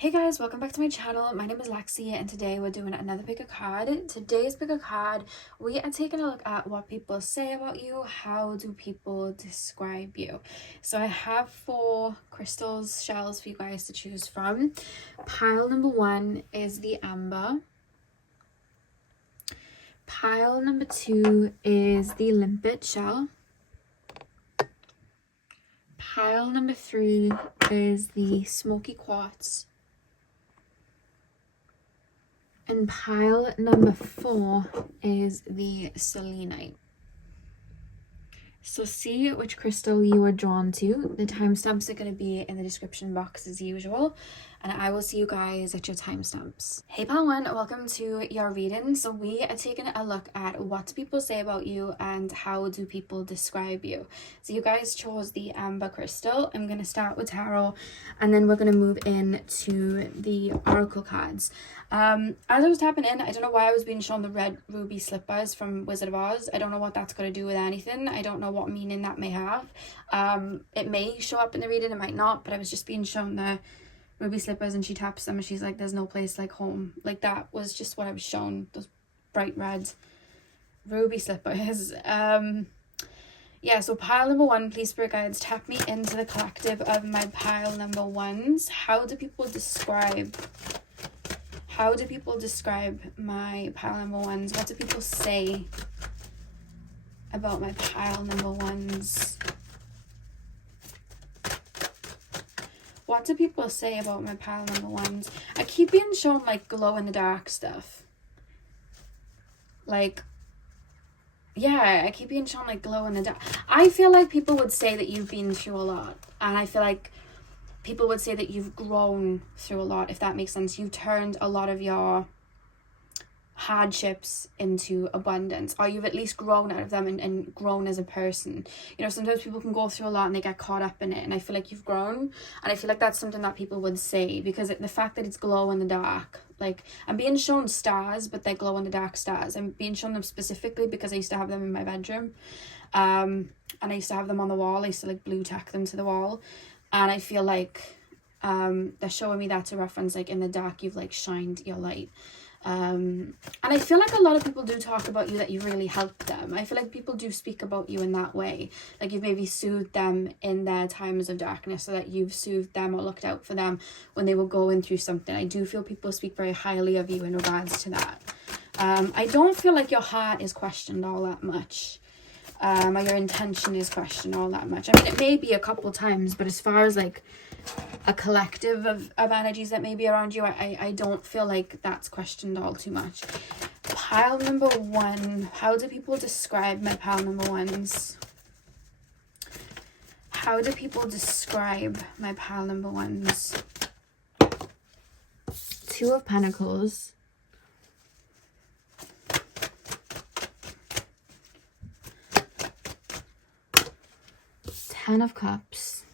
Hey guys, welcome back to my channel. My name is Lexi and today we're doing another pick a card. Today's pick a card, we are taking a look at what people say about you. How do people describe you? So I have 4 crystals, shells for you guys to choose from. Pile number 1 is the amber. Pile number 2 is the limpet shell. Pile number 3 is the smoky quartz. And pile number 4 is the selenite. So see which crystal you are drawn to. The timestamps are going to be in the description box as usual. And I will see you guys at your timestamps. Hey pile 1, welcome to your reading. So we are taking a look at what people say about you and how do people describe you. So you guys chose the amber crystal. I'm going to start with tarot and then we're going to move into the oracle cards. As I was tapping in, I don't know why I was being shown the red ruby slippers from Wizard of Oz. I don't know what that's going to do with anything. I don't know what meaning that may have. It may show up in the reading, it might not, but I was just being shown the ruby slippers and she taps them and she's like, there's no place like home. Like that was just what I was shown, those bright red ruby slippers. Yeah, so pile number 1, please spirit guides, tap me into the collective of my pile number 1s. How do people describe my pile number 1s? What do people say about my pile number 1s? What do people say about my pile number 1s? I keep being shown like glow in the dark stuff. Like, yeah, I keep being shown like glow in the dark. I feel like people would say that you've been through a lot. And I feel like people would say that you've grown through a lot, if that makes sense. You've turned a lot of your hardships into abundance, or you've at least grown out of them and grown as a person. You know, sometimes people can go through a lot and they get caught up in it, and I feel like you've grown, and I feel like that's something that people would say, because the fact that it's glow in the dark, like I'm being shown stars, but they're glow in the dark stars. I'm being shown them specifically because I used to have them in my bedroom, and I used to have them on the wall. I used to like blue tack them to the wall, and I feel like they're showing me that to reference like in the dark you've like shined your light. And I feel like a lot of people do talk about you that you really helped them. I feel like people do speak about you in that way, like you've maybe soothed them in their times of darkness, so that you've soothed them or looked out for them when they were going through something. I do feel people speak very highly of you in regards to that. I don't feel like your heart is questioned all that much, or your intention is questioned all that much. I mean, it may be a couple times, but as far as like a collective of energies that may be around you, I don't feel like that's questioned all too much. Pile number 1, how do people describe my pile number 1s? How do people describe my pile number 1s? 2 of Pentacles. Ten of Cups.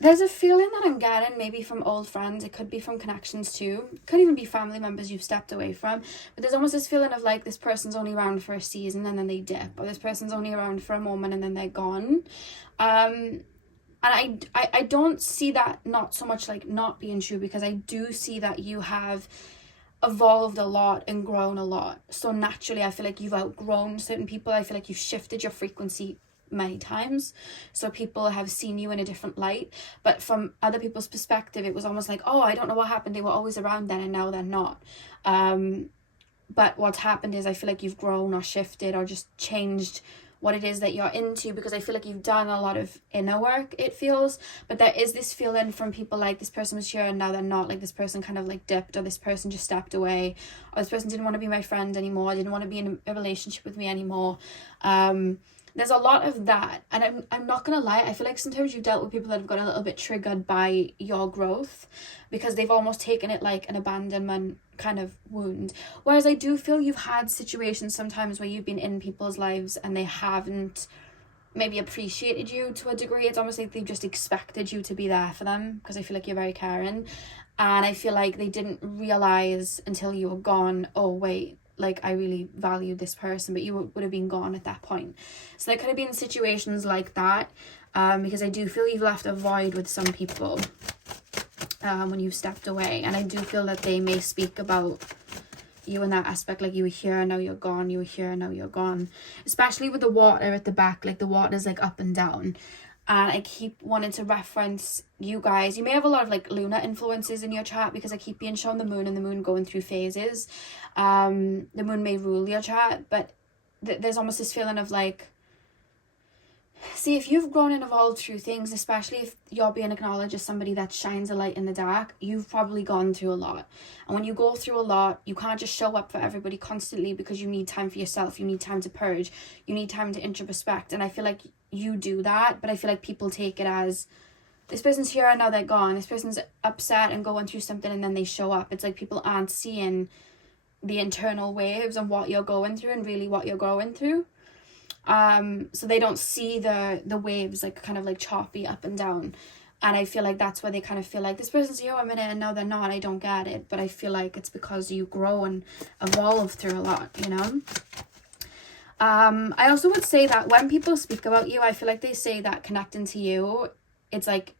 There's a feeling that I'm getting, maybe from old friends. It could be from connections too. It could even be family members you've stepped away from. But there's almost this feeling of like this person's only around for a season and then they dip. Or this person's only around for a moment and then they're gone. And I don't see that not so much like not being true, because I do see that you have evolved a lot and grown a lot. So naturally, I feel like you've outgrown certain people. I feel like you've shifted your frequency many times, so people have seen you in a different light. But from other people's perspective, it was almost like, oh, I don't know what happened, they were always around then and now they're not. But what's happened is I feel like you've grown or shifted or just changed what it is that you're into, because I feel like you've done a lot of inner work, it feels. But there is this feeling from people like, this person was here and now they're not, like this person kind of like dipped, or this person just stepped away, or this person didn't want to be my friend anymore, didn't want to be in a relationship with me anymore. There's a lot of that, and I'm not gonna lie, I feel like sometimes you've dealt with people that have got a little bit triggered by your growth, because they've almost taken it like an abandonment kind of wound. Whereas I do feel you've had situations sometimes where you've been in people's lives and they haven't maybe appreciated you to a degree. It's almost like they've just expected you to be there for them, because I feel like you're very caring, and I feel like they didn't realize until you were gone, oh wait, like I really valued this person, but you would have been gone at that point. So there could have been situations like that. because I do feel you've left a void with some people when you've stepped away, and I do feel that they may speak about you in that aspect, like you were here, now you're gone, you were here, now you're gone, especially with the water at the back, like the water's like up and down. And I keep wanting to reference you guys. You may have a lot of like lunar influences in your chart, because I keep being shown the moon and the moon going through phases. The moon may rule your chart, but there's almost this feeling of like, see, if you've grown and evolved through things, especially if you're being acknowledged as somebody that shines a light in the dark, you've probably gone through a lot. And when you go through a lot, you can't just show up for everybody constantly, because you need time for yourself. You need time to purge. You need time to introspect. And I feel like you do that, but I feel like people take it as, this person's here and now they're gone. This person's upset and going through something and then they show up. It's like people aren't seeing the internal waves and what you're going through and really what you're going through. So they don't see the waves like kind of like choppy up and down. And I feel like that's where they kind of feel like, this person's here a minute and now they're not. I don't get it. But I feel like it's because you grow and evolve through a lot, you know. I also would say that when people speak about you, I feel like they say that connecting to you, it's like,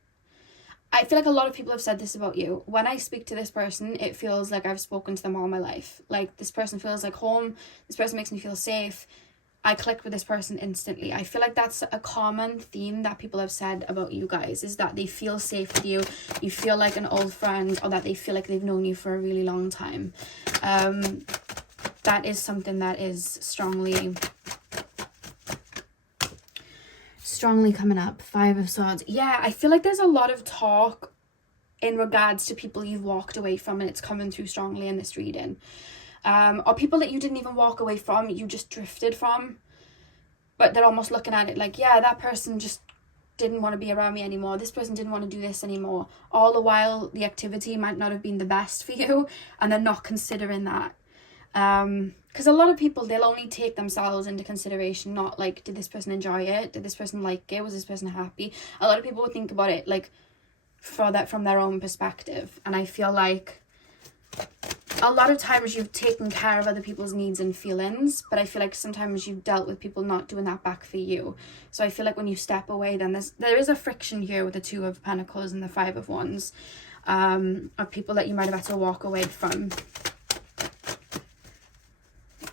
I feel like a lot of people have said this about you. When I speak to this person, it feels like I've spoken to them all my life. Like, this person feels like home. This person makes me feel safe. I click with this person instantly. I feel like that's a common theme that people have said about you guys, is that they feel safe with you. You feel like an old friend, or that they feel like they've known you for a really long time. That is something that is strongly coming up. 5 of Swords. Yeah, I feel like there's a lot of talk in regards to people you've walked away from, and it's coming through strongly in this reading. Or people that you didn't even walk away from, you just drifted from, but they're almost looking at it like, yeah, that person just didn't want to be around me anymore. This person didn't want to do this anymore. All the while, the activity might not have been the best for you, and they're not considering that. Because a lot of people, they'll only take themselves into consideration, not like, did this person enjoy it? Did this person like it? Was this person happy? A lot of people would think about it like from their own perspective. And I feel like a lot of times you've taken care of other people's needs and feelings, but I feel like sometimes you've dealt with people not doing that back for you. So I feel like when you step away, then there is a friction here with the 2 of Pentacles and the 5 of Wands, of people that you might have had to walk away from.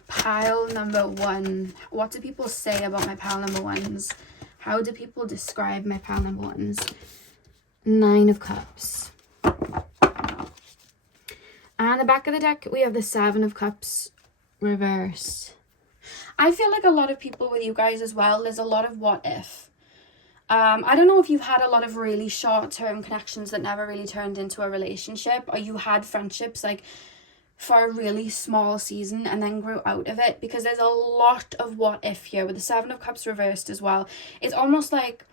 Pile number 1. What do people say about my pile number 1s? How do people describe my pile number 1s? 9 of Cups. And the back of the deck, we have the 7 of Cups reversed. I feel like a lot of people with you guys as well, there's a lot of what if. I don't know if you've had a lot of really short-term connections that never really turned into a relationship, or you had friendships like for a really small season and then grew out of it, because there's a lot of what if here with the 7 of Cups reversed as well. It's almost like,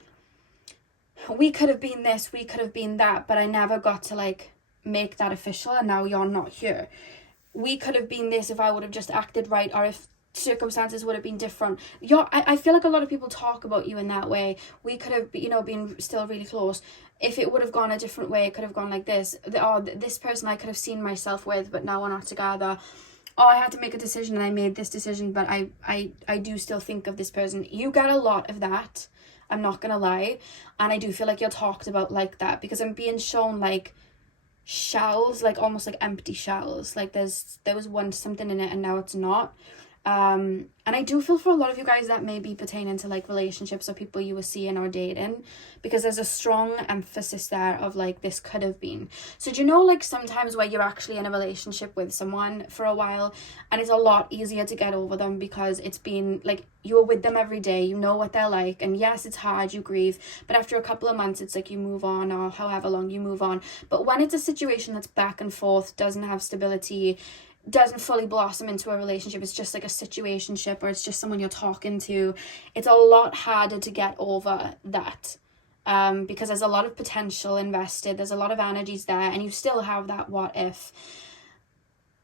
we could have been this, we could have been that, but I never got to like make that official, and now you're not here. We could have been this if I would have just acted right, or if circumstances would have been different. I feel like a lot of people talk about you in that way. We could have, you know, been still really close. If it would have gone a different way, it could have gone like this. This person I could have seen myself with, but now we're not together. Oh, I had to make a decision and I made this decision, but I do still think of this person. You get a lot of that, I'm not gonna lie, and I do feel like you're talked about like that, because I'm being shown like shells, like almost like empty shells, like there was once something in it and now it's not. And I do feel for a lot of you guys that may be pertaining to like relationships or people you were seeing or dating, because there's a strong emphasis there of like, this could have been. So do you know, like sometimes where you're actually in a relationship with someone for a while and it's a lot easier to get over them because it's been like, you're with them every day, you know what they're like, and yes, it's hard, you grieve, but after a couple of months it's like you move on, or however long you move on. But when it's a situation that's back and forth, doesn't have stability, doesn't fully blossom into a relationship, it's just like a situationship, or it's just someone you're talking to, it's a lot harder to get over that, because there's a lot of potential invested, there's a lot of energies there, and you still have that what if.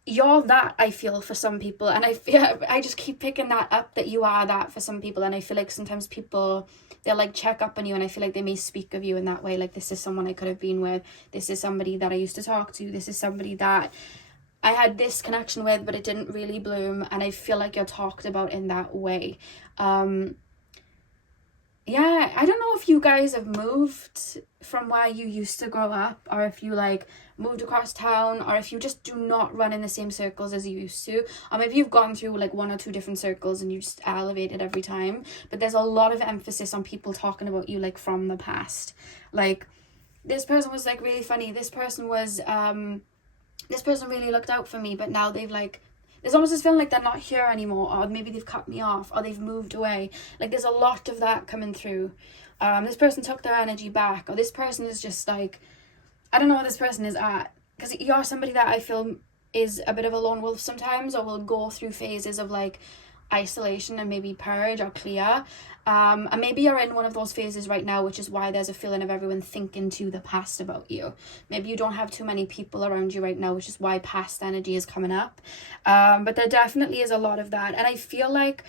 You're that, I feel, for some people, and I just keep picking that up, that you are that for some people. And I feel like sometimes people, they'll like check up on you, and I feel like they may speak of you in that way, like, this is someone I could have been with, this is somebody that I used to talk to, this is somebody that I had this connection with, but it didn't really bloom, and I feel like you're talked about in that way. yeah, I don't know if you guys have moved from where you used to grow up, or if you like moved across town, or if you just do not run in the same circles as you used to, or maybe you've gone through like 1 or 2 different circles and you just elevated every time. But there's a lot of emphasis on people talking about you like from the past. Like, this person was like really funny, this person was this person really looked out for me, but now they've like, there's almost this feeling like they're not here anymore, or maybe they've cut me off, or they've moved away. Like, there's a lot of that coming through. This person took their energy back, or this person is just like, I don't know what this person is at, because you're somebody that I feel is a bit of a lone wolf sometimes, or will go through phases of like isolation and maybe purge or clear. And maybe you're in one of those phases right now, which is why there's a feeling of everyone thinking to the past about you. Maybe you don't have too many people around you right now, which is why past energy is coming up. But there definitely is a lot of that. And I feel like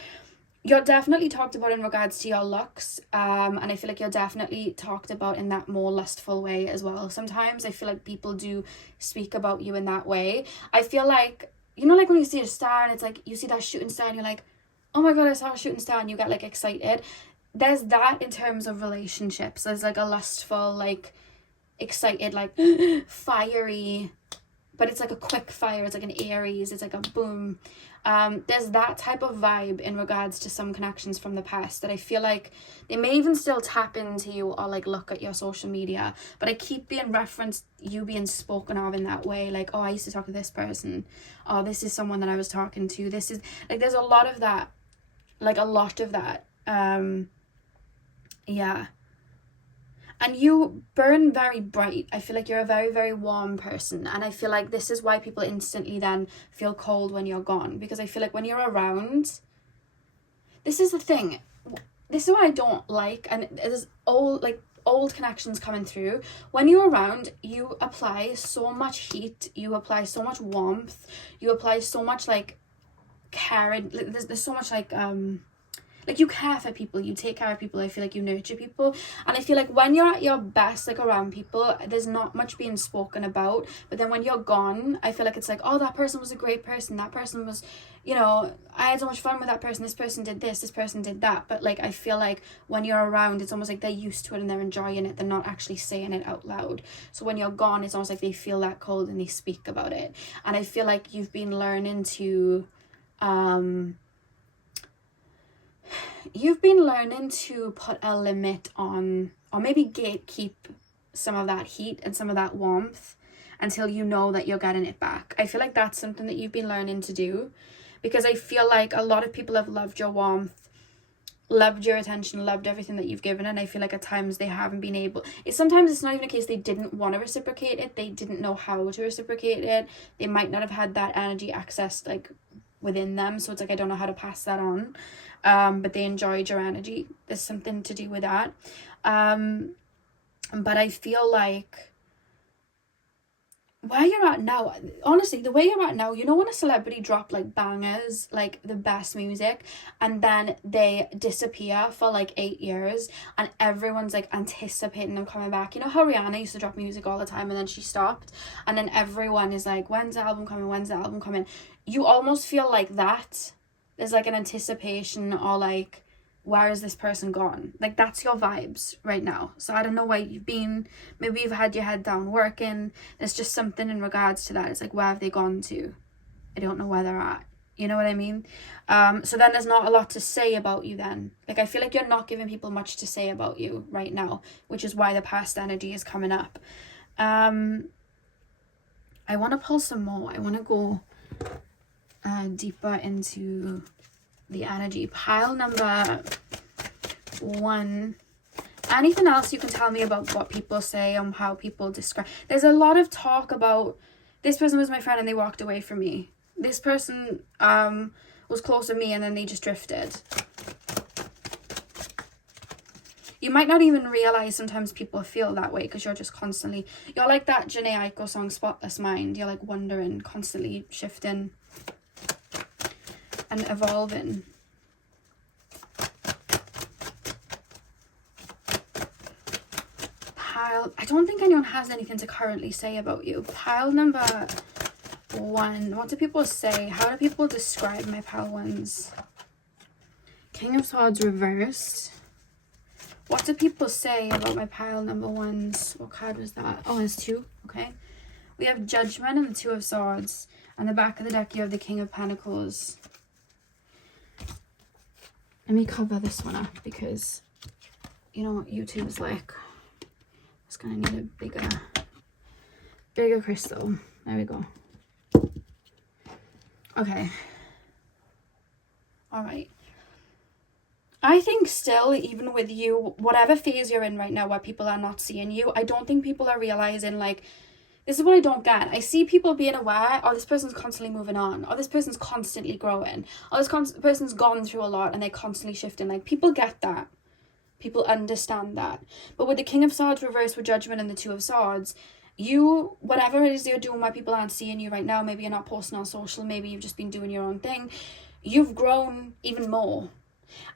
you're definitely talked about in regards to your looks. And I feel like you're definitely talked about in that more lustful way as well. Sometimes I feel like people do speak about you in that way. I feel like, you know, like when you see a star and it's like, you see that shooting star and you're like, oh my god, I saw a shooting star, and you get like excited. There's that in terms of relationships. There's like a lustful, like excited, like fiery, but it's like a quick fire. It's like an Aries. It's like a boom. There's that type of vibe in regards to some connections from the past that I feel like they may even still tap into you or like look at your social media, but I keep being referenced, you being spoken of in that way, like, oh, I used to talk to this person, oh, this is someone that I was talking to, this is like, there's a lot of that, like a lot of that. Yeah. And you burn very bright. I feel like you're a very, very warm person. And I feel like this is why people instantly then feel cold when you're gone. Because I feel like when you're around, this is the thing. This is what I don't like. And there's old connections coming through. When you're around, you apply so much heat. You apply so much warmth. You apply so much like care. There's so much like you care for people, you take care of people, I feel like you nurture people. And I feel like when you're at your best, like around people, there's not much being spoken about. But then when you're gone, I feel like it's like, oh, that person was a great person, that person was, you know, I had so much fun with that person, this person did this person did that. But like, I feel like when you're around, it's almost like they're used to it and they're enjoying it, they're not actually saying it out loud. So when you're gone, it's almost like they feel that cold and they speak about it. And I feel like you've been learning to put a limit on, or maybe gatekeep some of that heat and some of that warmth until you know that you're getting it back. I feel like that's something that you've been learning to do, because I feel like a lot of people have loved your warmth, loved your attention, loved everything that you've given, and I feel like at times they haven't been able, sometimes it's not even a case they didn't want to reciprocate it, they didn't know how to reciprocate it, they might not have had that energy access like within them, so it's like, I don't know how to pass that on. But they enjoyed your energy. There's something to do with that. But I feel like where you're at now, honestly, the way you're at now, you know, when a celebrity drop like bangers, like the best music, and then they disappear for like 8 years and everyone's like anticipating them coming back. You know how Rihanna used to drop music all the time and then she stopped, and then everyone is like, when's the album coming, when's the album coming? You almost feel like that. There's like an anticipation, or like, where is this person gone? Like, that's your vibes right now. So I don't know where you've been. Maybe you've had your head down working. There's just something in regards to that. It's like, where have they gone to? I don't know where they're at. You know what I mean? So then there's not a lot to say about you then. Like, I feel like you're not giving people much to say about you right now, which is why the past energy is coming up. I want to pull some more. I want to go deeper into the energy. Pile number 1. Anything else you can tell me about what people say and how people describe? There's a lot of talk about, this person was my friend and they walked away from me. This person was close to me and then they just drifted. You might not even realize sometimes people feel that way because you're just constantly, you're like that Jhené Aiko song, Spotless Mind. You're like wondering, constantly shifting and evolving. Pile, I don't think anyone has anything to currently say about you. Pile number 1. What do people say? How do people describe my pile 1s? King of Swords reversed. What do people say about my pile number ones? What card was that? Oh, there's 2. Okay. We have Judgment and the 2 of Swords. And the back of the deck, you have the King of Pentacles. Let me cover this one up because, you know what YouTube's like. It's going to need a bigger crystal. There we go. Okay. All right. I think still, even with you, whatever phase you're in right now where people are not seeing you, I don't think people are realizing, like, this is what I don't get. I see people being aware, oh, this person's constantly moving on, or this person's constantly growing, or this person's gone through a lot and they're constantly shifting. Like, people get that. People understand that. But with the King of Swords reversed with Judgment and the 2 of Swords, you, whatever it is you're doing where people aren't seeing you right now, maybe you're not posting on social, maybe you've just been doing your own thing, you've grown even more.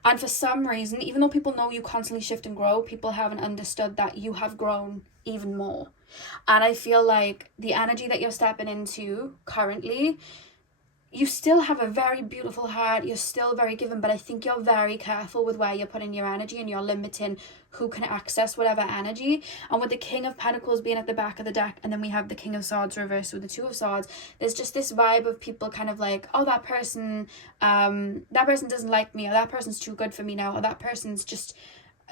And for some reason, even though people know you constantly shift and grow, people haven't understood that you have grown even more. And I feel like the energy that you're stepping into currently, you still have a very beautiful heart, you're still very giving, but I think you're very careful with where you're putting your energy and you're limiting who can access whatever energy. And with the King of Pentacles being at the back of the deck, and then we have the King of Swords reversed with the 2 of Swords, there's just this vibe of people kind of like, oh, that person doesn't like me, or that person's too good for me now, or that person's just,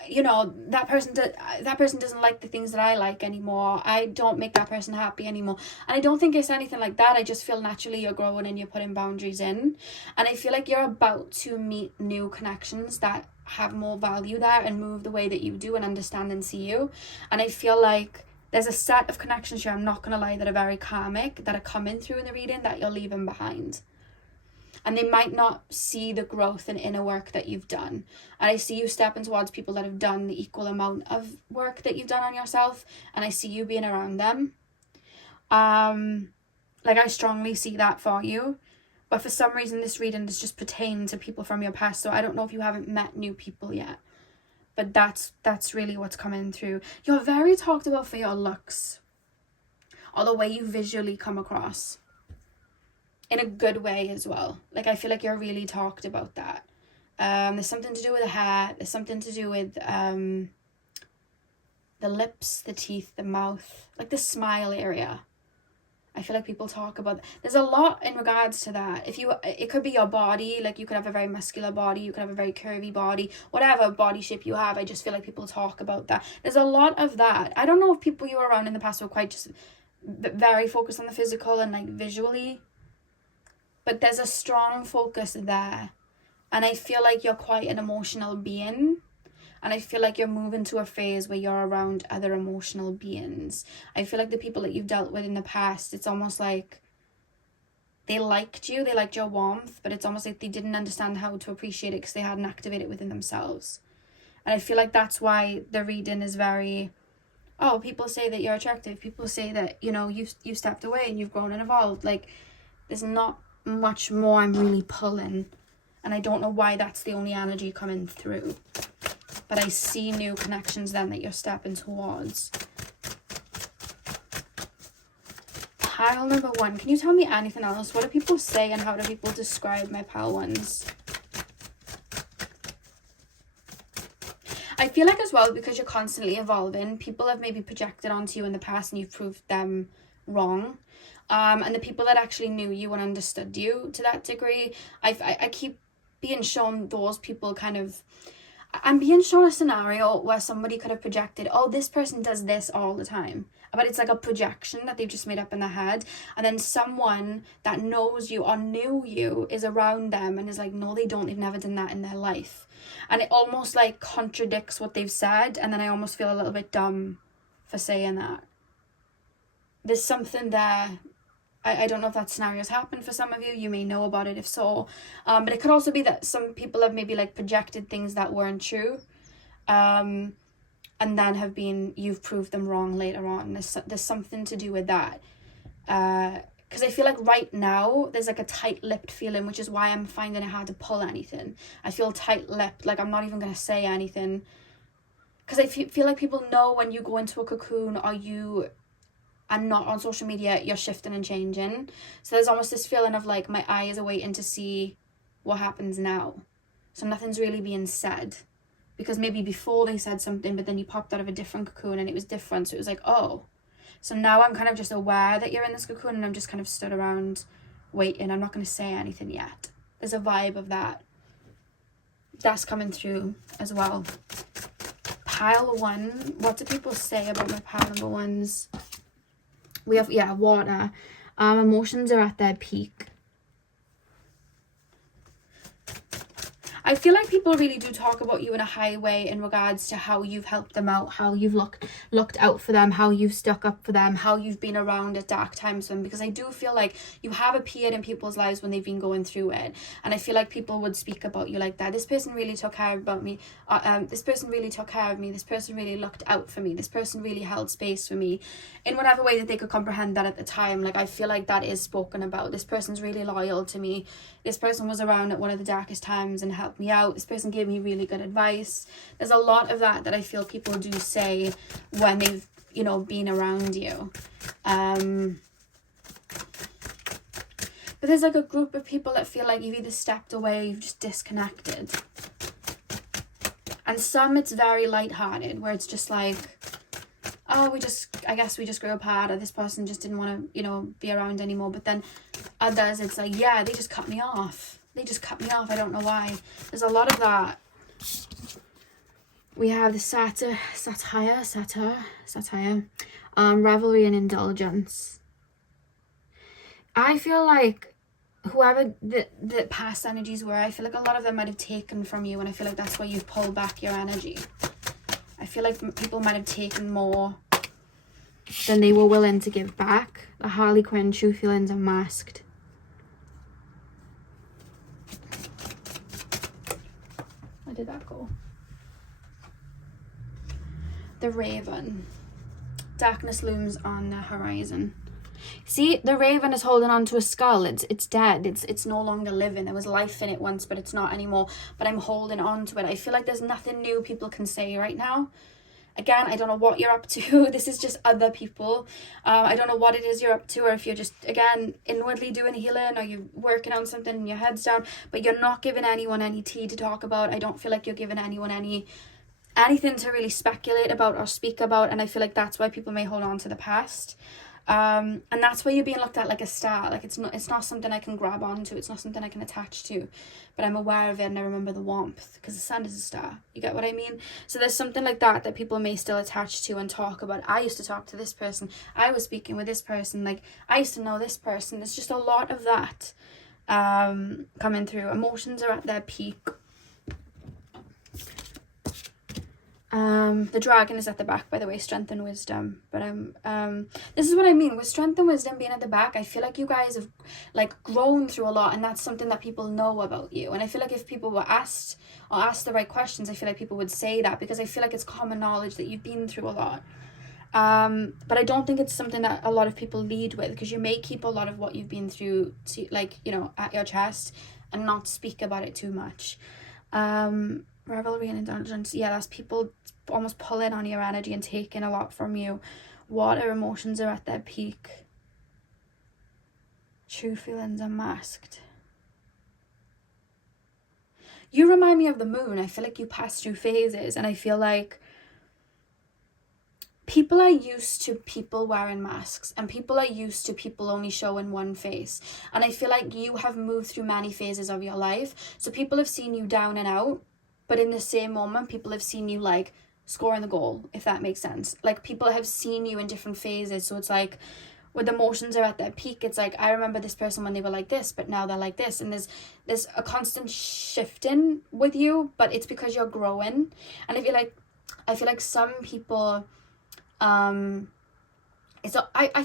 you know, that person doesn't like the things that I like anymore. I don't make that person happy anymore. And I don't think it's anything like that. I just feel naturally you're growing and you're putting boundaries in. And I feel like you're about to meet new connections that have more value there and move the way that you do and understand and see you. And I feel like there's a set of connections here, I'm not going to lie, that are very karmic, that are coming through in the reading that you're leaving behind. And they might not see the growth and inner work that you've done. And I see you stepping towards people that have done the equal amount of work that you've done on yourself. And I see you being around them. Like, I strongly see that for you. But for some reason, this reading is just pertaining to people from your past. So I don't know if you haven't met new people yet. But that's really what's coming through. You're very talked about for your looks. Or the way you visually come across. In a good way as well. Like, I feel like you're really talked about that. There's something to do with the hair. There's something to do with the lips, the teeth, the mouth. Like, the smile area. I feel like people talk about... There's a lot in regards to that. It could be your body. Like, you could have a very muscular body. You could have a very curvy body. Whatever body shape you have, I just feel like people talk about that. There's a lot of that. I don't know if people you were around in the past were quite just very focused on the physical and, like, visually. But there's a strong focus there. And I feel like you're quite an emotional being. And I feel like you're moving to a phase where you're around other emotional beings. I feel like the people that you've dealt with in the past, it's almost like they liked you, they liked your warmth, but it's almost like they didn't understand how to appreciate it because they hadn't activated it within themselves. And I feel like that's why the reading is very, oh, people say that you're attractive. People say that, you know, you've stepped away and you've grown and evolved. Like, there's not much more I'm really pulling, and I don't know why that's the only energy coming through, but I see new connections then that you're stepping towards. Pile number 1, can you tell me anything else? What do people say and how do people describe my pile ones? I feel like as well, because you're constantly evolving, people have maybe projected onto you in the past and you've proved them wrong. And the people that actually knew you and understood you to that degree, I keep being shown those people kind of... I'm being shown a scenario where somebody could have projected, oh, this person does this all the time. But it's like a projection that they've just made up in their head. And then someone that knows you or knew you is around them and is like, no, they don't. They've never done that in their life. And it almost like contradicts what they've said. And then I almost feel a little bit dumb for saying that. There's something there. I don't know if that scenario's happened for some of you. You may know about it if so. But it could also be that some people have maybe like projected things that weren't true. And then you've proved them wrong later on. There's something to do with that. Because I feel like right now, there's like a tight-lipped feeling, which is why I'm finding it hard to pull anything. I feel tight-lipped, like I'm not even going to say anything. Because I feel like people know when you go into a cocoon or you... and not on social media, you're shifting and changing. So there's almost this feeling of like, my eyes are waiting to see what happens now. So nothing's really being said. because maybe before they said something, but then you popped out of a different cocoon and it was different. So it was like, oh, so now I'm kind of just aware that you're in this cocoon, and I'm just kind of stood around waiting. I'm not going to say anything yet. There's a vibe of that. That's coming through as well. Pile 1. What do people say about my pile number 1s? We have, yeah, water. Emotions are at their peak. I feel like people really do talk about you in a high way in regards to how you've helped them out, how you've looked out for them, how you've stuck up for them, how you've been around at dark times for them, because I do feel like you have appeared in people's lives when they've been going through it, and I feel like people would speak about you like that. This person really took care about me, this person really took care of me, this person really looked out for me, this person really held space for me, in whatever way that they could comprehend that at the time. Like, I feel like that is spoken about. This person's really loyal to me, this person was around at one of the darkest times and helped me out, this person gave me really good advice. There's a lot of that I feel people do say when they've, you know, been around you. But there's like a group of people that feel like you've either stepped away, you've just disconnected. And some it's very lighthearted, where it's just like, oh, I guess we just grew apart, or this person just didn't want to, you know, be around anymore. But then others, it's like, yeah, they just cut me off. They just cut me off. I don't know why. There's a lot of that. We have the satire, revelry and indulgence. I feel like whoever the past energies were, I feel like a lot of them might have taken from you, and I feel like that's why you've pulled back your energy. I feel like people might have taken more than they were willing to give back. The Harley Quinn, true feelings unmasked. Where did that go? The Raven. Darkness looms on the horizon. See, the Raven is holding on to a skull. It's dead. It's no longer living. There was life in it once, but it's not anymore. But I'm holding on to it. I feel like there's nothing new people can say right now. Again, I don't know what you're up to. This is just other people. I don't know what it is you're up to, or if you're just, again, inwardly doing healing, or you're working on something and your head's down, but you're not giving anyone any tea to talk about. I don't feel like you're giving anyone anything to really speculate about or speak about, and I feel like that's why people may hold on to the past. And that's why you're being looked at like a star. Like, it's not something I can grab onto, it's not something I can attach to, but I'm aware of it and I remember the warmth, because the sun is a star. You get what I mean? So there's something like that people may still attach to and talk about. I used to talk to this person, I was speaking with this person, like, I used to know this person. There's just a lot of that coming through. Emotions are at their peak. The dragon is at the back, by the way, strength and wisdom. But this is what I mean with strength and wisdom being at the back. I feel like you guys have like grown through a lot, and that's something that people know about you. And I feel like if people were asked the right questions, I feel like people would say that, because I feel like it's common knowledge that you've been through a lot. But I don't think it's something that a lot of people lead with, because you may keep a lot of what you've been through to, like, you know, at your chest and not speak about it too much. Revelry and indulgence, yeah, that's people almost pulling on your energy and taking a lot from you. Water emotions are at their peak. True feelings unmasked. You remind me of the moon. I feel like you pass through phases, and I feel like people are used to people wearing masks, and people are used to people only showing one face. And I feel like you have moved through many phases of your life. So people have seen you down and out, but in the same moment, people have seen you like scoring the goal, if that makes sense. Like, people have seen you in different phases. So it's like, when the emotions are at their peak, it's like, I remember this person when they were like this, but now they're like this. And there's a constant shifting with you, but it's because you're growing. And I feel like some people, I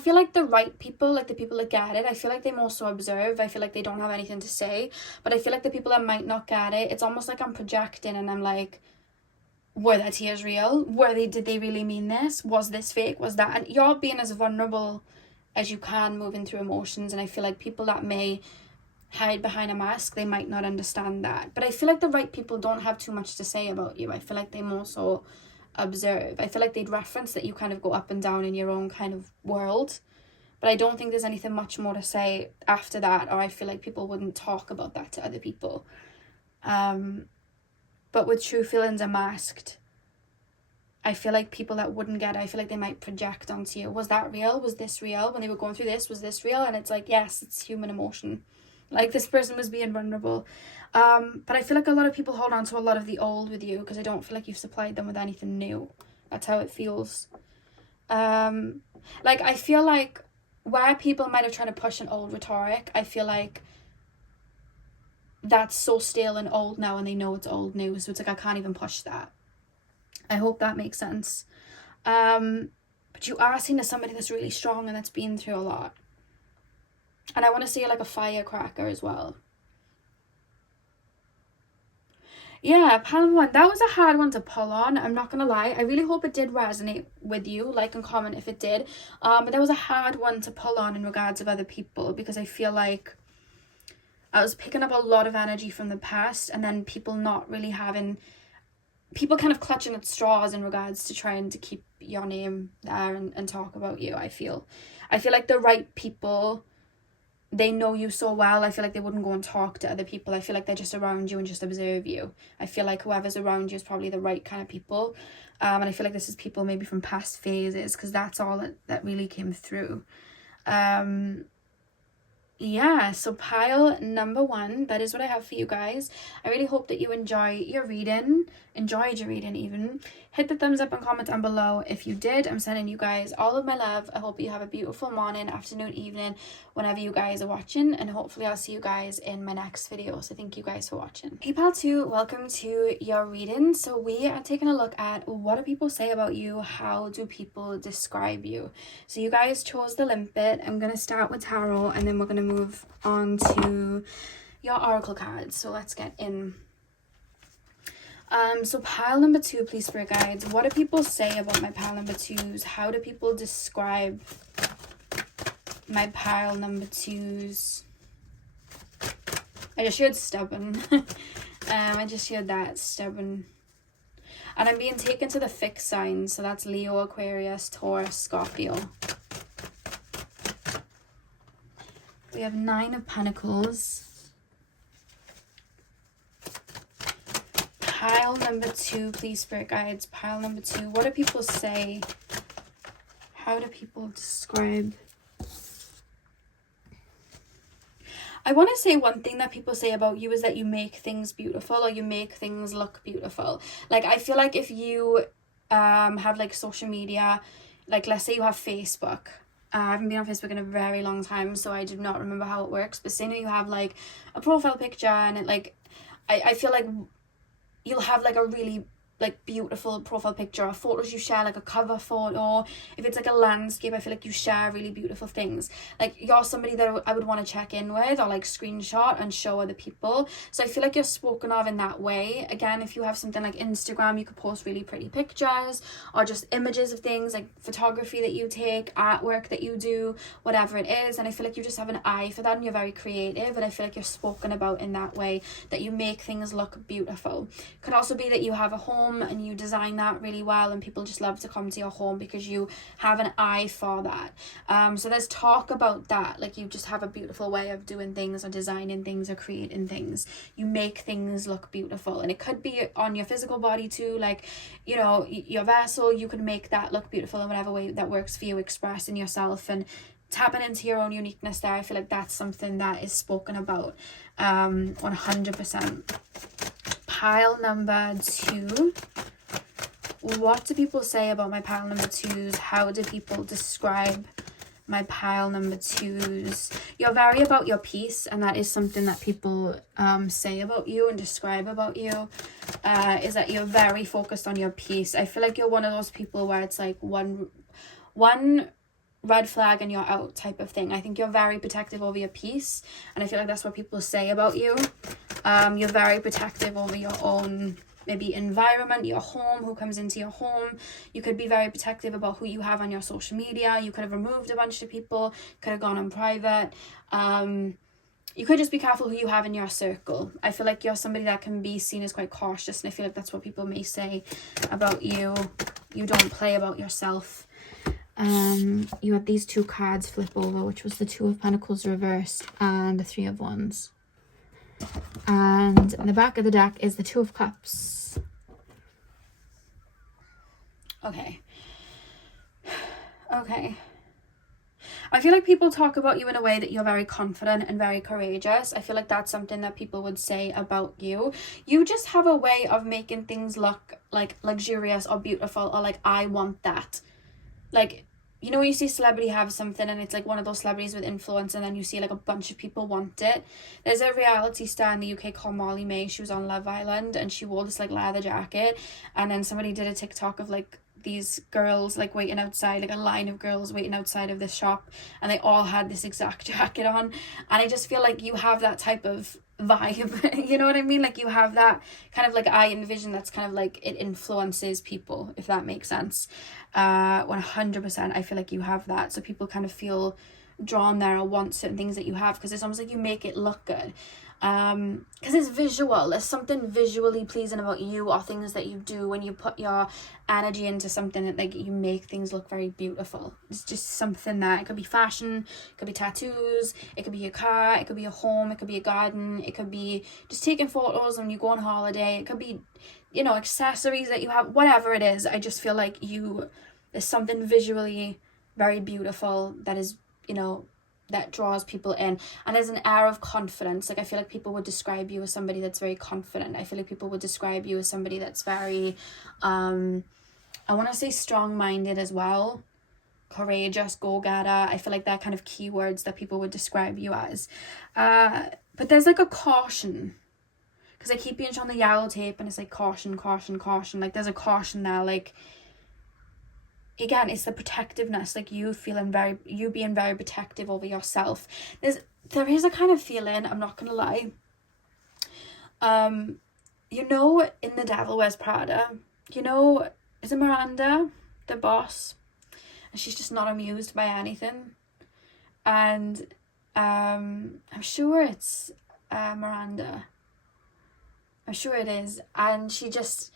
feel like the right people, like the people that get it, I feel like they more so observe. I feel like they don't have anything to say. But I feel like the people that might not get it, it's almost like I'm projecting, and I'm like, were their tears real? Did they really mean this? Was this fake? Was that? And you're being as vulnerable as you can, moving through emotions. And I feel like people that may hide behind a mask, they might not understand that. But I feel like the right people don't have too much to say about you. I feel like they more so observe. I feel like they'd reference that you kind of go up and down in your own kind of world, but I don't think there's anything much more to say after that, or I feel like people wouldn't talk about that to other people. but with true feelings are masked, I feel like people that wouldn't get it, I feel like they might project onto you. Was that real? Was this real? When they were going through this, was this real? And it's like, yes, it's human emotion. Like, this person was being vulnerable. But I feel like a lot of people hold on to a lot of the old with you because I don't feel like you've supplied them with anything new. That's how it feels. Like, I feel like where people might have tried to push an old rhetoric, I feel like that's so stale and old now, and they know it's old news. So it's like, I can't even push that. I hope that makes sense. But you are seen as somebody that's really strong and that's been through a lot. And I want to see you like a firecracker as well. Yeah, Palm 1, that was a hard one to pull on. I'm not going to lie. I really hope it did resonate with you. Like and comment if it did. But that was a hard one to pull on in regards of other people, because I feel like I was picking up a lot of energy from the past, and then people not really having... people kind of clutching at straws in regards to trying to keep your name there and talk about you, I feel. I feel like the right people, they know you so well, I feel like they wouldn't go and talk to other people. I feel like they're just around you and just observe you. I feel like whoever's around you is probably the right kind of people. And I feel like this is people maybe from past phases, because that's all that really came through. Yeah, so pile number 1, that is what I have for you guys. I really hope that you enjoyed your reading even. Hit the thumbs up and comment down below if you did. I'm sending you guys all of my love. I hope you have a beautiful morning, afternoon, evening, whenever you guys are watching, and hopefully I'll see you guys in my next video. So thank you guys for watching. Hey pal 2, welcome to your reading. So we are taking a look at what do people say about you, how do people describe you. So you guys chose the limpet. I'm going to start with tarot, and then we're going to move on to your oracle cards. So let's get in. So pile number 2, please, spirit guides. What do people say about my pile number 2s? How do people describe my pile number 2s? I just heard stubborn. I just heard that, stubborn. And I'm being taken to the fixed signs. So that's Leo, Aquarius, Taurus, Scorpio. We have 9 of Pentacles. Pile number 2, please, spirit guides. Pile number 2. What do people say? How do people describe? I want to say one thing that people say about you is that you make things beautiful, or you make things look beautiful. Like, I feel like if you have like social media, like let's say you have Facebook. I haven't been on Facebook in a very long time, so I do not remember how it works. But say now you have like a profile picture, and it like, I feel like you'll have like a really like beautiful profile picture, or photos you share, like a cover photo. If it's like a landscape, I feel like you share really beautiful things. Like, you're somebody that I would want to check in with, or like screenshot and show other people. So I feel like you're spoken of in that way. Again, if you have something like Instagram, you could post really pretty pictures, or just images of things, like photography that you take, artwork that you do, whatever it is. And I feel like you just have an eye for that, and you're very creative, and I feel like you're spoken about in that way, that you make things look beautiful. Could also be that you have a home and you design that really well, and people just love to come to your home because you have an eye for that. So there's talk about that, like you just have a beautiful way of doing things, or designing things, or creating things. You make things look beautiful, and it could be on your physical body too, like, you know, your vessel, you could make that look beautiful in whatever way that works for you, expressing yourself and tapping into your own uniqueness there. I feel like that's something that is spoken about 100%. Pile number 2. What do people say about my pile number 2s? How do people describe my pile number 2s? You're very about your peace, and that is something that people say about you and describe about you, is that you're very focused on your peace. I feel like you're one of those people where it's like one red flag and you're out type of thing. I think you're very protective over your peace, and I feel like that's what people say about you. You're very protective over your own maybe environment, your home, who comes into your home. You could be very protective about who you have on your social media. You could have removed a bunch of people, could have gone on private. You could just be careful who you have in your circle. I feel like you're somebody that can be seen as quite cautious, and I feel like that's what people may say about you. You don't play about yourself. You had these 2 cards flip over, which was the 2 of Pentacles reversed and the 3 of Wands. And in the back of the deck is the Two of Cups. Okay. Okay. I feel like people talk about you in a way that you're very confident and very courageous. I feel like that's something that people would say about you. You just have a way of making things look like luxurious or beautiful, or like, I want that. Like, you know, you see a celebrity have something and it's like one of those celebrities with influence, and then you see like a bunch of people want it. There's a reality star in the UK called Molly May. She was on Love Island and she wore this like leather jacket, and then somebody did a TikTok of like these girls like waiting outside, like a line of girls waiting outside of this shop, and they all had this exact jacket on. And I just feel like you have that type of vibe. You know what I mean? Like, you have that kind of like, I envision that's kind of like, it influences people, if that makes sense. 100% I feel like you have that, so people kind of feel drawn there or want certain things that you have, because it's almost like you make it look good. Because it's visual. There's something visually pleasing about you, or things that you do when you put your energy into something, that like you make things look very beautiful. It's just something that, it could be fashion, it could be tattoos, it could be your car, it could be your home, it could be a garden, it could be just taking photos when you go on holiday, it could be, you know, accessories that you have, whatever it is. I just feel like there's something visually very beautiful that is, you know, that draws people in. And there's an air of confidence. Like, I feel like people would describe you as somebody that's very confident. I feel like people would describe you as somebody that's very I want to say strong-minded as well, courageous, go-getter. I feel like they're kind of keywords that people would describe you as. But there's like a caution, because I keep being shown the yellow tape and it's like caution, caution, caution. Like, there's a caution there. Like, again, it's the protectiveness, like you being very protective over yourself. There is a kind of feeling, I'm not gonna lie, you know, in The Devil Wears Prada, you know, is it Miranda, the boss, and she's just not amused by anything, and I'm sure it's Miranda, I'm sure it is, and she just,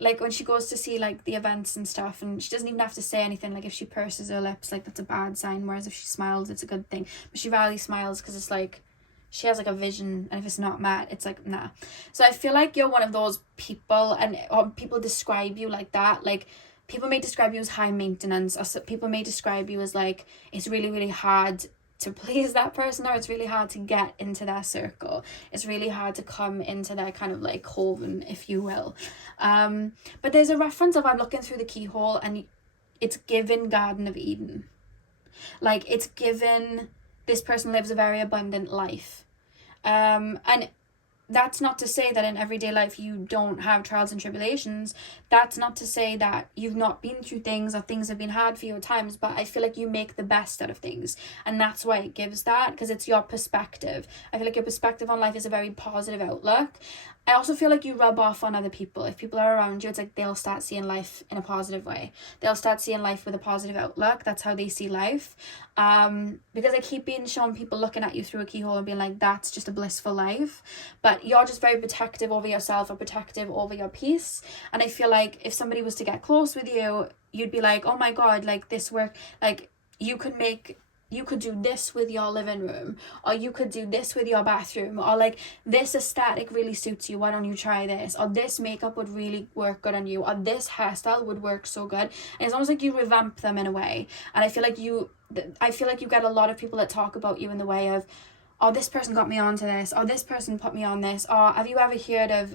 like, when she goes to see like the events and stuff, and she doesn't even have to say anything, like if she purses her lips, like that's a bad sign, whereas if she smiles, it's a good thing. But she rarely smiles because it's like she has like a vision, and if it's not met, it's like nah. So I feel like you're one of those people, or people describe you like that. Like, people may describe you as high maintenance, or people may describe you as like, it's really, really hard to please that person, or it's really hard to get into their circle, it's really hard to come into their kind of like coven, if you will. But there's a reference of, I'm looking through the keyhole, and it's given Garden of Eden. Like, it's given, this person lives a very abundant life. And that's not to say that in everyday life you don't have trials and tribulations. That's not to say that you've not been through things, or things have been hard for you at times, but I feel like you make the best out of things, and that's why it gives that, because it's your perspective. I feel like your perspective on life is a very positive outlook. I also feel like you rub off on other people. If people are around you, it's like they'll start seeing life in a positive way. They'll start seeing life with a positive outlook. That's how they see life. Because I keep being shown people looking at you through a keyhole and being like, that's just a blissful life. But you're just very protective over yourself, or protective over your peace. And I feel like if somebody was to get close with you, you'd be like, oh my God, like this work, like you could do this with your living room, or you could do this with your bathroom, or like this aesthetic really suits you, why don't you try this, or this makeup would really work good on you, or this hairstyle would work so good. And it's almost like you revamp them in a way. And I feel like you get a lot of people that talk about you in the way of, oh, this person got me onto this, or this person put me on this, or have you ever heard of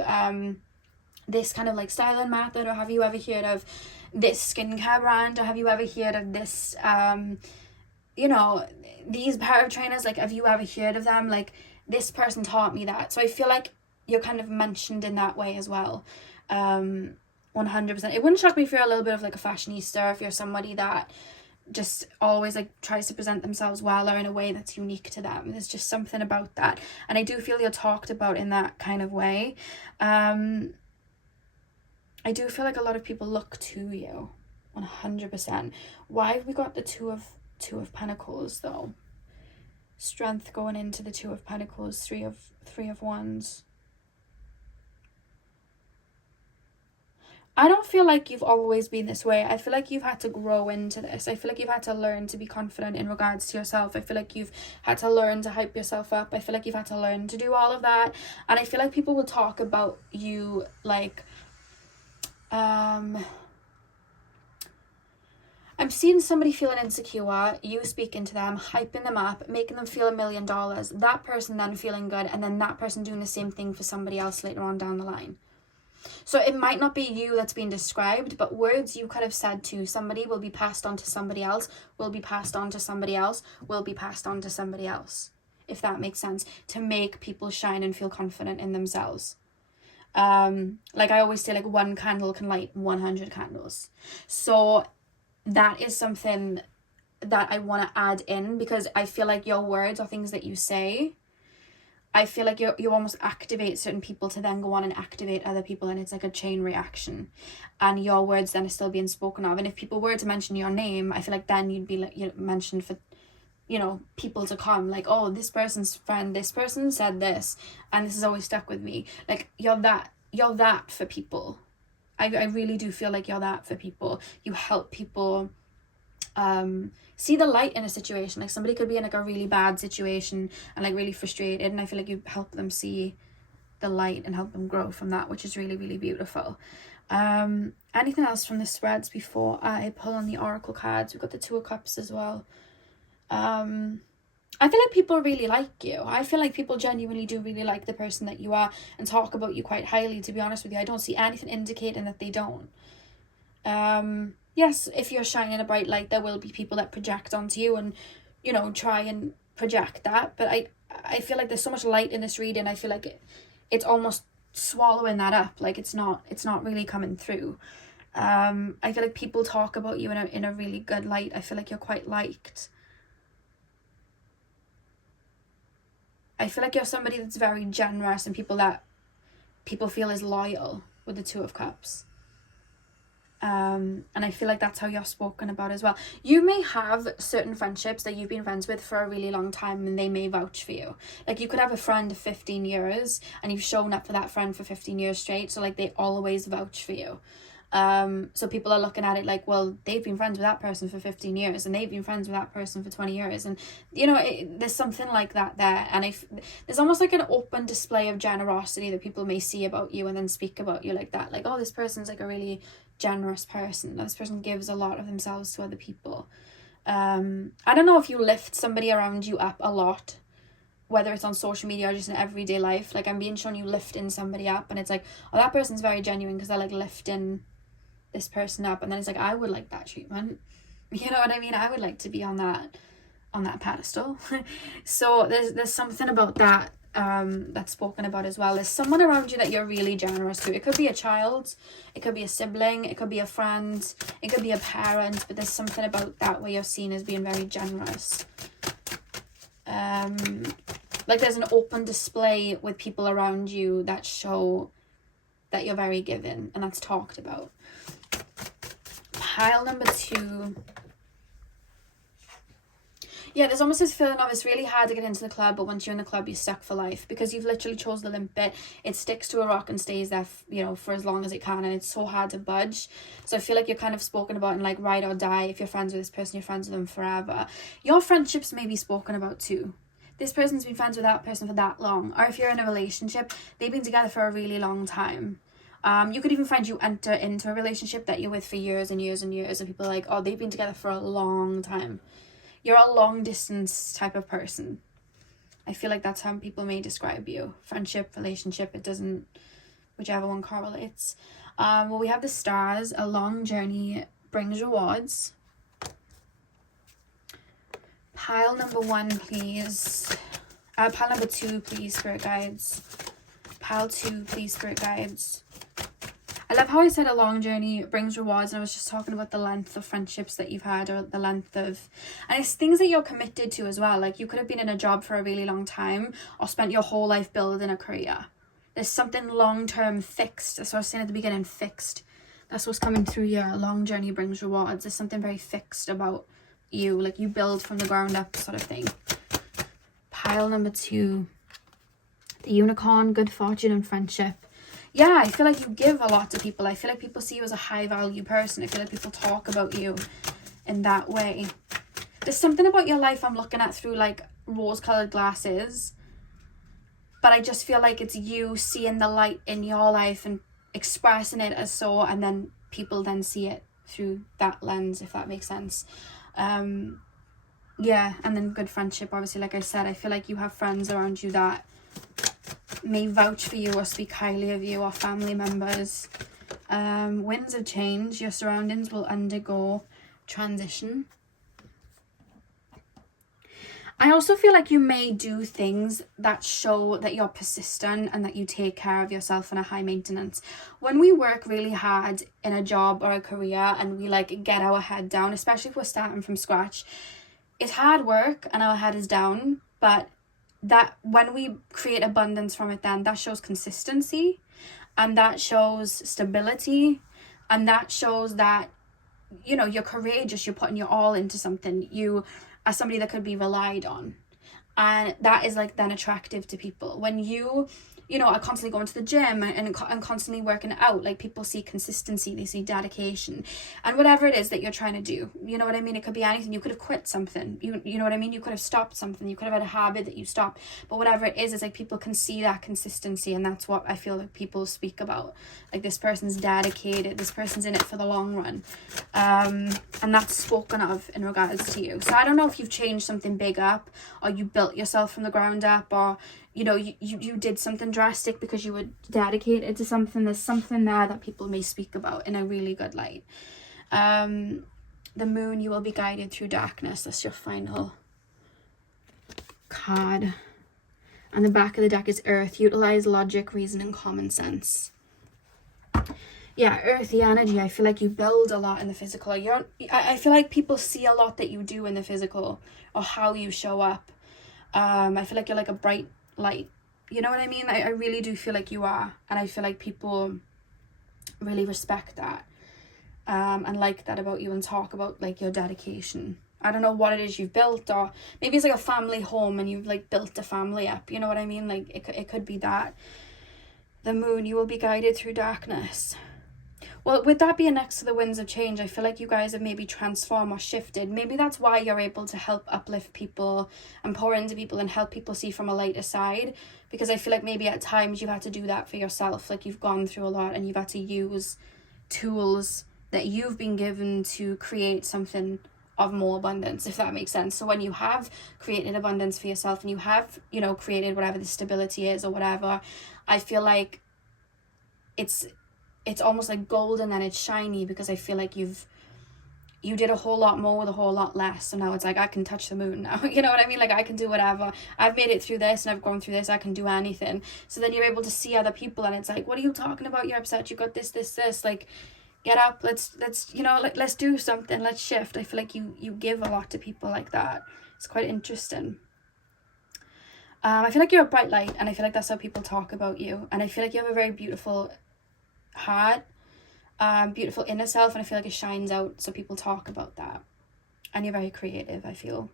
this kind of like styling method, or have you ever heard of this skincare brand, or have you ever heard of this you know, these pair of trainers, like, have you ever heard of them? Like, this person taught me that. So I feel like you're kind of mentioned in that way as well. 100%. It wouldn't shock me if you're a little bit of like a fashionista, if you're somebody that just always like tries to present themselves well, or in a way that's unique to them. There's just something about that. And I do feel you're talked about in that kind of way. I do feel like a lot of people look to you. 100%. Why have we got the Two of Pentacles though? Strength going into the Two of Pentacles, Three of Wands. I don't feel like you've always been this way. I feel like you've had to grow into this. I feel like you've had to learn to be confident in regards to yourself. I feel like you've had to learn to hype yourself up. I feel like you've had to learn to do all of that. And I feel like people will talk about you like, I'm seeing somebody feeling insecure, you speaking to them, hyping them up, making them feel $1 million, that person then feeling good, and then that person doing the same thing for somebody else later on down the line. So it might not be you that's being described, but words you could have said to somebody will be passed on to somebody else, will be passed on to somebody else, will be passed on to somebody else, if that makes sense, to make people shine and feel confident in themselves. Like I always say, like one candle can light 100 candles. So that is something that I want to add in, because I feel like your words or things that you say, I feel like you almost activate certain people to then go on and activate other people, and it's like a chain reaction, and your words then are still being spoken of. And if people were to mention your name, I feel like then you'd be like, you know, mentioned for, you know, people to come, like, oh, this person's friend, this person said this, and this has always stuck with me. Like you're that for people. I really do feel like you're that for people. You help people see the light in a situation. Like somebody could be in like a really bad situation and like really frustrated, and I feel like you help them see the light and help them grow from that, which is really, really beautiful. Anything else from the spreads before I pull on the oracle cards? We've got the Two of Cups as well. I feel like people really like you. I feel like people genuinely do really like the person that you are and talk about you quite highly, to be honest with you. I don't see anything indicating that they don't. Yes, if you're shining a bright light, there will be people that project onto you and, you know, try and project that. But I feel like there's so much light in this reading. I feel like it's almost swallowing that up. Like it's not really coming through. I feel like people talk about you in a really good light. I feel like you're quite liked. I feel like you're somebody that's very generous and people feel is loyal with the Two of Cups. And I feel like that's how you're spoken about as well. You may have certain friendships that you've been friends with for a really long time and they may vouch for you. Like you could have a friend of 15 years and you've shown up for that friend for 15 years straight, so like they always vouch for you. So people are looking at it like, well, they've been friends with that person for 15 years and they've been friends with that person for 20 years, and you know, there's something like that there. And if there's almost like an open display of generosity that people may see about you and then speak about you like that, like, oh, this person's like a really generous person, this person gives a lot of themselves to other people. I don't know if you lift somebody around you up a lot, whether it's on social media or just in everyday life. Like I'm being shown you lifting somebody up and it's like, oh, that person's very genuine because they're like lifting this person up, and then it's like, I would like that treatment, you know what I mean? I would like to be on that pedestal. So there's something about that that's spoken about as well. There's someone around you that you're really generous to. It could be a child, it could be a sibling, it could be a friend, it could be a parent, but there's something about that where you're seen as being very generous. Like there's an open display with people around you that show that you're very giving, and that's talked about. Pile number 2. Yeah, there's almost this feeling of it's really hard to get into the club, but once you're in the club, you're stuck for life because you've literally chose the limp bit. It sticks to a rock and stays there, you know, for as long as it can, and it's so hard to budge. So I feel like you're kind of spoken about in like ride or die. If you're friends with this person, you're friends with them forever. Your friendships may be spoken about too. This person's been friends with that person for that long. Or if you're in a relationship, they've been together for a really long time. You could even find you enter into a relationship that you're with for years and years and years, and people are like, oh, they've been together for a long time. You're a long distance type of person. I feel like that's how people may describe you. Friendship, relationship, it doesn't, whichever one correlates. Well, we have the stars. A long journey brings rewards. Pile number 1, please. Pile number 2, please, spirit guides. Pile 2, please, spirit guides. I love how I said a long journey brings rewards, and I was just talking about the length of friendships that you've had, or the length of, and it's things that you're committed to as well. Like you could have been in a job for a really long time or spent your whole life building a career. There's something long-term fixed. That's what I was saying at the beginning, fixed. That's what's coming through here. A long journey brings rewards. There's something very fixed about you, like you build from the ground up sort of thing. Pile number 2, the unicorn, good fortune and friendship. yeah, I feel like you give a lot to people. I feel like people see you as a high value person. I feel like people talk about you in that way. There's something about your life I'm looking at through like rose colored glasses, but I just feel like it's you seeing the light in your life and expressing it as so, and then people then see it through that lens, if that makes sense. Yeah, and then good friendship, obviously, like I said, I feel like you have friends around you that may vouch for you or speak highly of you, or family members. Winds of change, your surroundings will undergo transition. I also feel like you may do things that show that you're persistent and that you take care of yourself and are high maintenance. When we work really hard in a job or a career and we like get our head down, especially if we're starting from scratch, it's hard work and our head is down, but that when we create abundance from it, then that shows consistency, and that shows stability, and that shows that, you know, you're courageous, you're putting your all into something, you are somebody that could be relied on, and that is like then attractive to people. When you know, are constantly going to the gym and constantly working out, like people see consistency, they see dedication, and whatever it is that you're trying to do, you know what I mean? It could be anything. You could have quit something, you know what I mean? You could have stopped something, you could have had a habit that you stopped, but whatever it is, it's like people can see that consistency, and that's what I feel like people speak about. Like, this person's dedicated, this person's in it for the long run, and that's spoken of in regards to you. So I don't know if you've changed something big up, or you built yourself from the ground up, or you know, you did something drastic because you were dedicated to something. There's something there that people may speak about in a really good light. The moon, you will be guided through darkness. That's your final card. And the back of the deck is earth. Utilize logic, reason, and common sense. Yeah, earthy energy. I feel like you build a lot in the physical. I feel like people see a lot that you do in the physical, or how you show up. I feel like you're like a bright light, you know what I mean? I really do feel like you are, and I feel like people really respect that, and like that about you, and talk about like your dedication. I don't know what it is you've built, or maybe it's like a family home and you've like built a family up, you know what I mean? Like it could be that. The moon, you will be guided through darkness. Well, with that being next to the winds of change, I feel like you guys have maybe transformed or shifted. Maybe that's why you're able to help uplift people and pour into people and help people see from a lighter side. Because I feel like maybe at times you've had to do that for yourself. Like, you've gone through a lot and you've had to use tools that you've been given to create something of more abundance, if that makes sense. So when you have created abundance for yourself, and you have, you know, created whatever the stability is or whatever, I feel like it's almost like gold, and then it's shiny, because I feel like you did a whole lot more with a whole lot less. So now it's like, I can touch the moon now, you know what I mean? Like, I can do whatever. I've made it through this and I've gone through this. I can do anything. So then you're able to see other people, and it's like, what are you talking about? You're upset. You got this. Like, get up. Let's you know, like, let's do something. Let's shift. I feel like you give a lot to people like that. It's quite interesting. I feel like you're a bright light, and I feel like that's how people talk about you. And I feel like you have a very beautiful heart, beautiful inner self, and I feel like it shines out, so people talk about that. And you're very creative, I feel.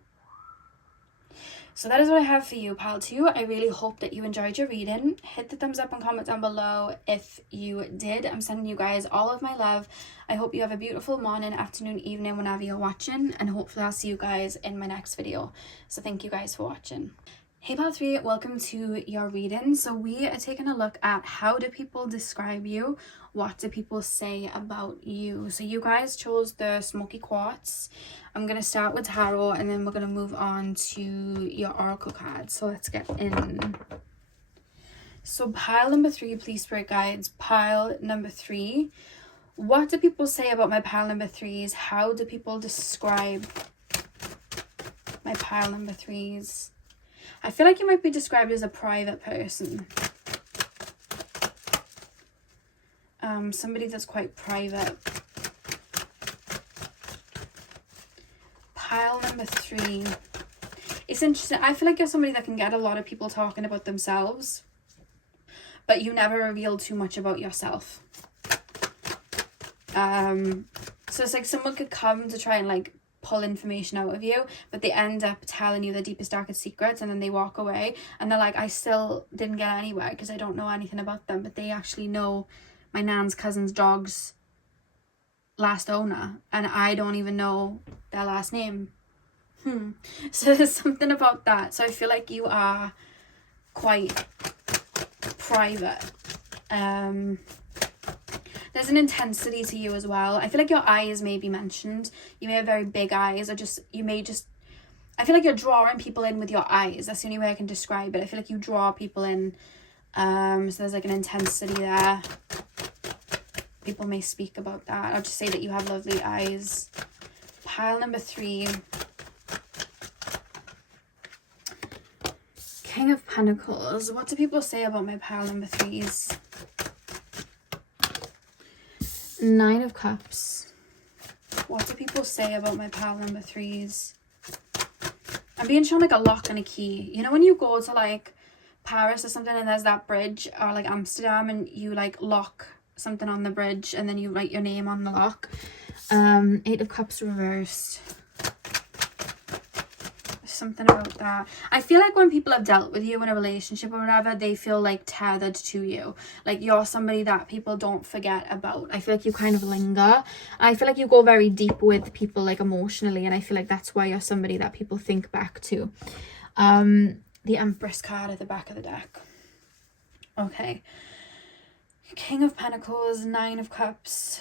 So that is what I have for you, pal 2. I really hope that you enjoyed your reading. Hit the thumbs up and comment down below if you did. I'm sending you guys all of my love. I hope you have a beautiful morning, afternoon, evening, whenever you're watching, and hopefully I'll see you guys in my next video. So thank you guys for watching. Hey pal 3, welcome to your reading. So we are taking a look at, how do people describe you? What do people say about you? So you guys chose the smoky quartz. I'm going to start with tarot, and then we're going to move on to your oracle cards. So let's get in. So pile number 3, please, spirit guides. Pile number 3. What do people say about my pile number 3s? How do people describe my pile number 3s? I feel like you might be described as a private person. Somebody that's quite private. Pile number 3. It's interesting. I feel like you're somebody that can get a lot of people talking about themselves, but you never reveal too much about yourself. So it's like someone could come to try and like pull information out of you, but they end up telling you the deepest, darkest secrets, and then they walk away and they're like, I still didn't get anywhere because I don't know anything about them, but they actually know my nan's cousin's dog's last owner and I don't even know their last name. So there's something about that. So I feel like you are quite private. There's an intensity to you as well. I feel like your eyes may be mentioned. You may have very big eyes, or I feel like you're drawing people in with your eyes. That's the only way I can describe it. I feel like you draw people in. So there's like an intensity there. People may speak about that. I'll just say that you have lovely eyes. Pile number 3. King of Pentacles. What do people say about my pile number 3s? 9 of Cups. What do people say about my pile number 3s? I'm being shown like a lock and a key. You know when you go to like Paris or something and there's that bridge, or like Amsterdam, and you like lock something on the bridge and then you write your name on the lock. 8 of Cups reversed. Something about that. I feel like when people have dealt with you in a relationship or whatever, they feel like tethered to you. Like you're somebody that people don't forget about. I feel like you kind of linger. I feel like you go very deep with people, like emotionally, and I feel like that's why you're somebody that people think back to. The Empress card at the back of the deck. Okay. King of Pentacles, 9 of Cups.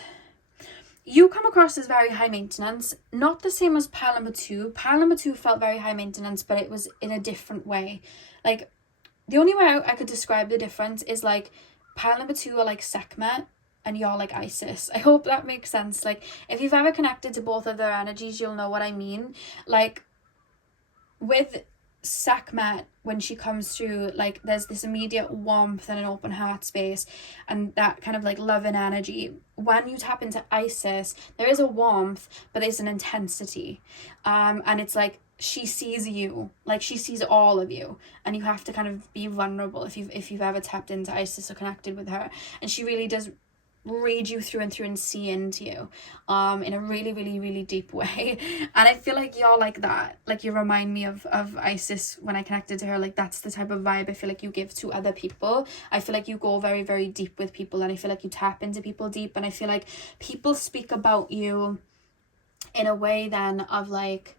You come across as very high maintenance, not the same as pile number 2. Pile number 2 felt very high maintenance, but it was in a different way. Like, the only way I could describe the difference is like pile number 2 are like Sekhmet and you're like Isis. I hope that makes sense. Like, if you've ever connected to both of their energies, you'll know what I mean. Like, with Sekhmet, when she comes through, like there's this immediate warmth and an open heart space and that kind of like loving energy. When you tap into Isis, there is a warmth, but there's an intensity, and it's like she sees you, like she sees all of you, and you have to kind of be vulnerable if you've ever tapped into Isis or connected with her, and she really does read you through and through and see into you in a really, really, really deep way. And I feel like you're like that. Like you remind me of Isis when I connected to her. Like that's the type of vibe I feel like you give to other people. I feel like you go very, very deep with people, and I feel like you tap into people deep, and I feel like people speak about you in a way then of like,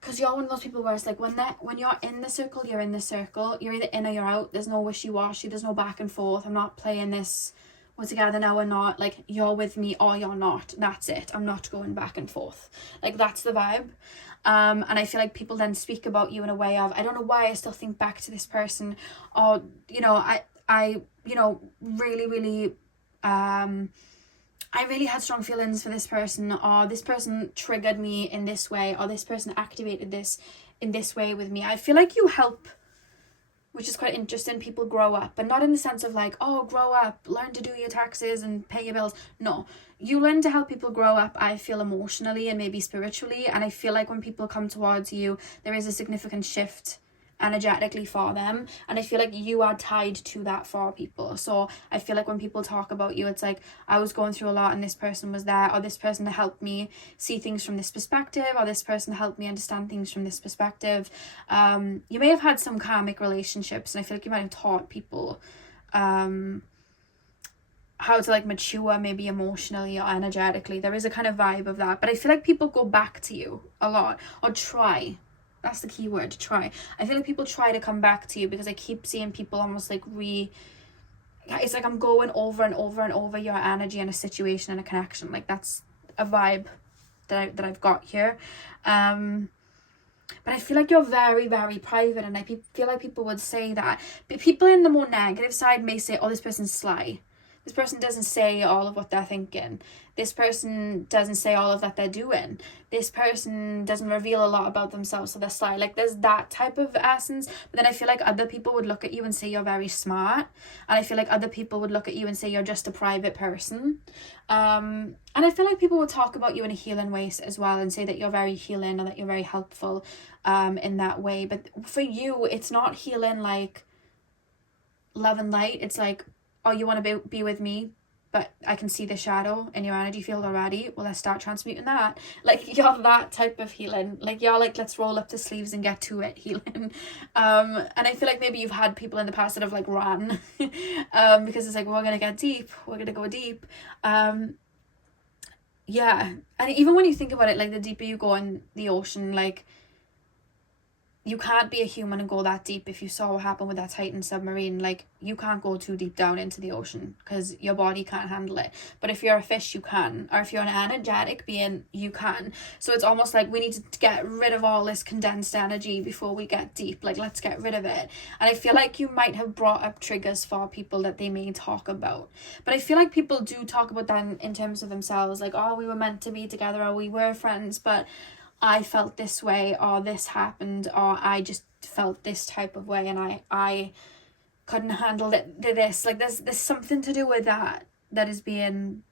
because you're one of those people where it's like when you're in the circle, you're in the circle. You're either in or you're out. There's no wishy-washy. There's no back and forth. I'm not playing this, we're together now or not. Like, you're with me or you're not. That's it. I'm not going back and forth. Like, that's the vibe. And I feel like people then speak about you in a way of, I don't know why I still think back to this person, or, you know, I you know, really, really, I really had strong feelings for this person, or this person triggered me in this way, or this person activated this in this way with me. I feel like you help, which is quite interesting, people grow up, but not in the sense of like, oh, grow up, learn to do your taxes and pay your bills. No, you learn to help people grow up, I feel, emotionally and maybe spiritually. And I feel like when people come towards you, there is a significant shift energetically for them, and I feel like you are tied to that for people. So I feel like when people talk about you, it's like, I was going through a lot and this person was there, or this person helped me see things from this perspective, or this person helped me understand things from this perspective. You may have had some karmic relationships, and I feel like you might have taught people how to like mature, maybe emotionally or energetically. There is a kind of vibe of that, but I feel like people go back to you a lot, or try. That's the key word, try. I feel like people try to come back to you, because I keep seeing people almost like it's like I'm going over and over and over your energy in a situation and a connection. Like that's a vibe that I've got here. But I feel like you're very, very private, and I feel like people would say that. But people in the more negative side may say, oh, this person's sly. This person doesn't say all of what they're thinking. This person doesn't say all of that they're doing. This person doesn't reveal a lot about themselves, so they're sly. Like, there's that type of essence. But then I feel like other people would look at you and say you're very smart. And I feel like other people would look at you and say you're just a private person. And I feel like people would talk about you in a healing way as well, and say that you're very healing, or that you're very helpful in that way. But for you, it's not healing like love and light. It's like, oh, you want to be with me, but I can see the shadow in your energy field already. Well, let's start transmuting that. Like, you're that type of healing. Like, you're like, let's roll up the sleeves and get to it healing. And I feel like maybe you've had people in the past that have like ran because it's like, we're gonna get deep, we're gonna go deep. Yeah, and even when you think about it, like, the deeper you go in the ocean, like, you can't be a human and go that deep. If you saw what happened with that Titan submarine, like, you can't go too deep down into the ocean because your body can't handle it. But if you're a fish, you can. Or if you're an energetic being, you can. So it's almost like we need to get rid of all this condensed energy before we get deep. Like, let's get rid of it. And I feel like you might have brought up triggers for people that they may talk about. But I feel like people do talk about that in terms of themselves. Like, oh, we were meant to be together, or we were friends, but I felt this way, or this happened, or I just felt this type of way, and I couldn't handle this. Like, there's something to do with that is being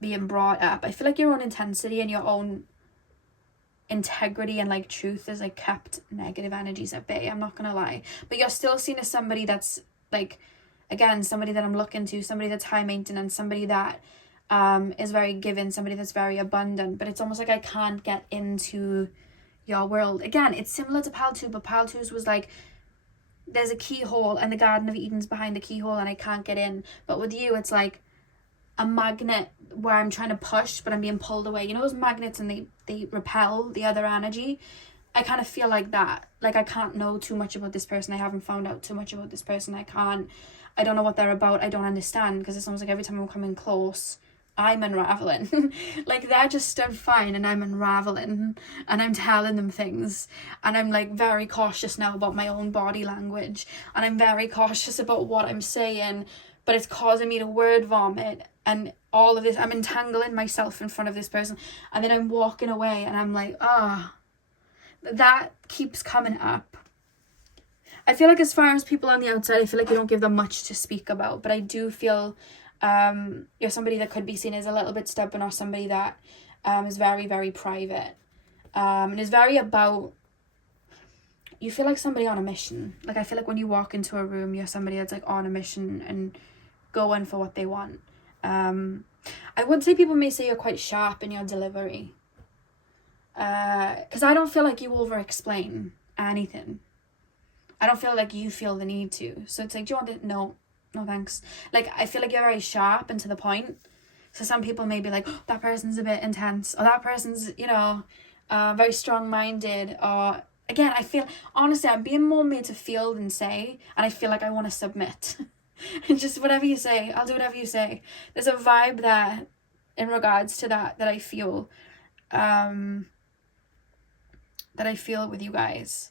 brought up. I feel like your own intensity and your own integrity and like truth is like kept negative energies at bay. I'm not gonna lie, but you're still seen as somebody that's like, again, somebody that I'm looking to, somebody that's high maintenance, somebody that is very given, somebody that's very abundant. But it's almost like I can't get into your world. Again, it's similar to Pal 2, but Pal 2's was like, there's a keyhole and the Garden of Eden's behind the keyhole and I can't get in. But with you, it's like a magnet where I'm trying to push, but I'm being pulled away. You know those magnets, and they repel the other energy? I kind of feel like that. Like, I can't know too much about this person. I haven't found out too much about this person. I don't know what they're about. I don't understand, because it's almost like every time I'm coming close, I'm unraveling. Like, they're just stood fine and I'm unraveling, and I'm telling them things, and I'm like very cautious now about my own body language, and I'm very cautious about what I'm saying, but it's causing me to word vomit and all of this. I'm entangling myself in front of this person, and then I'm walking away and I'm like, that keeps coming up. I feel like as far as people on the outside, I feel like you don't give them much to speak about, but I do feel you're somebody that could be seen as a little bit stubborn, or somebody that is very, very private, and is very about, you feel like somebody on a mission. Like, I feel like when you walk into a room, you're somebody that's like on a mission and going for what they want. I would say people may say you're quite sharp in your delivery, because I don't feel like you over explain anything. I don't feel like you feel the need to. So it's like, do you want it? No thanks. Like, I feel like you're very sharp and to the point. So some people may be like, oh, that person's a bit intense, or that person's, you know, very strong-minded. Or, again, I feel, honestly, I'm being more made to feel than say, and I feel like I want to submit. And just whatever you say, I'll do whatever you say. There's a vibe there in regards to that I feel, that I feel with you guys.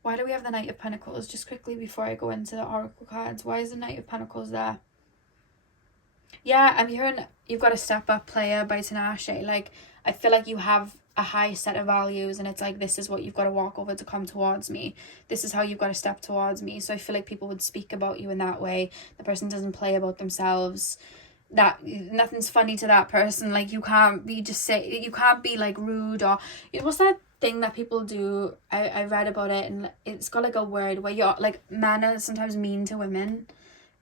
Why do we have the Knight of Pentacles? Just quickly before I go into the Oracle cards, why is the Knight of Pentacles there? Yeah, I'm hearing you've got to step up, player, by Tinashe. Like, I feel like you have a high set of values, and it's like, this is what you've got to walk over to come towards me. This is how you've got to step towards me. So I feel like people would speak about you in that way. The person doesn't play about themselves. That nothing's funny to that person. Like, you can't be like rude, or, you know, what's that thing that people do? I read about it, and it's got like a word where you're like, men are sometimes mean to women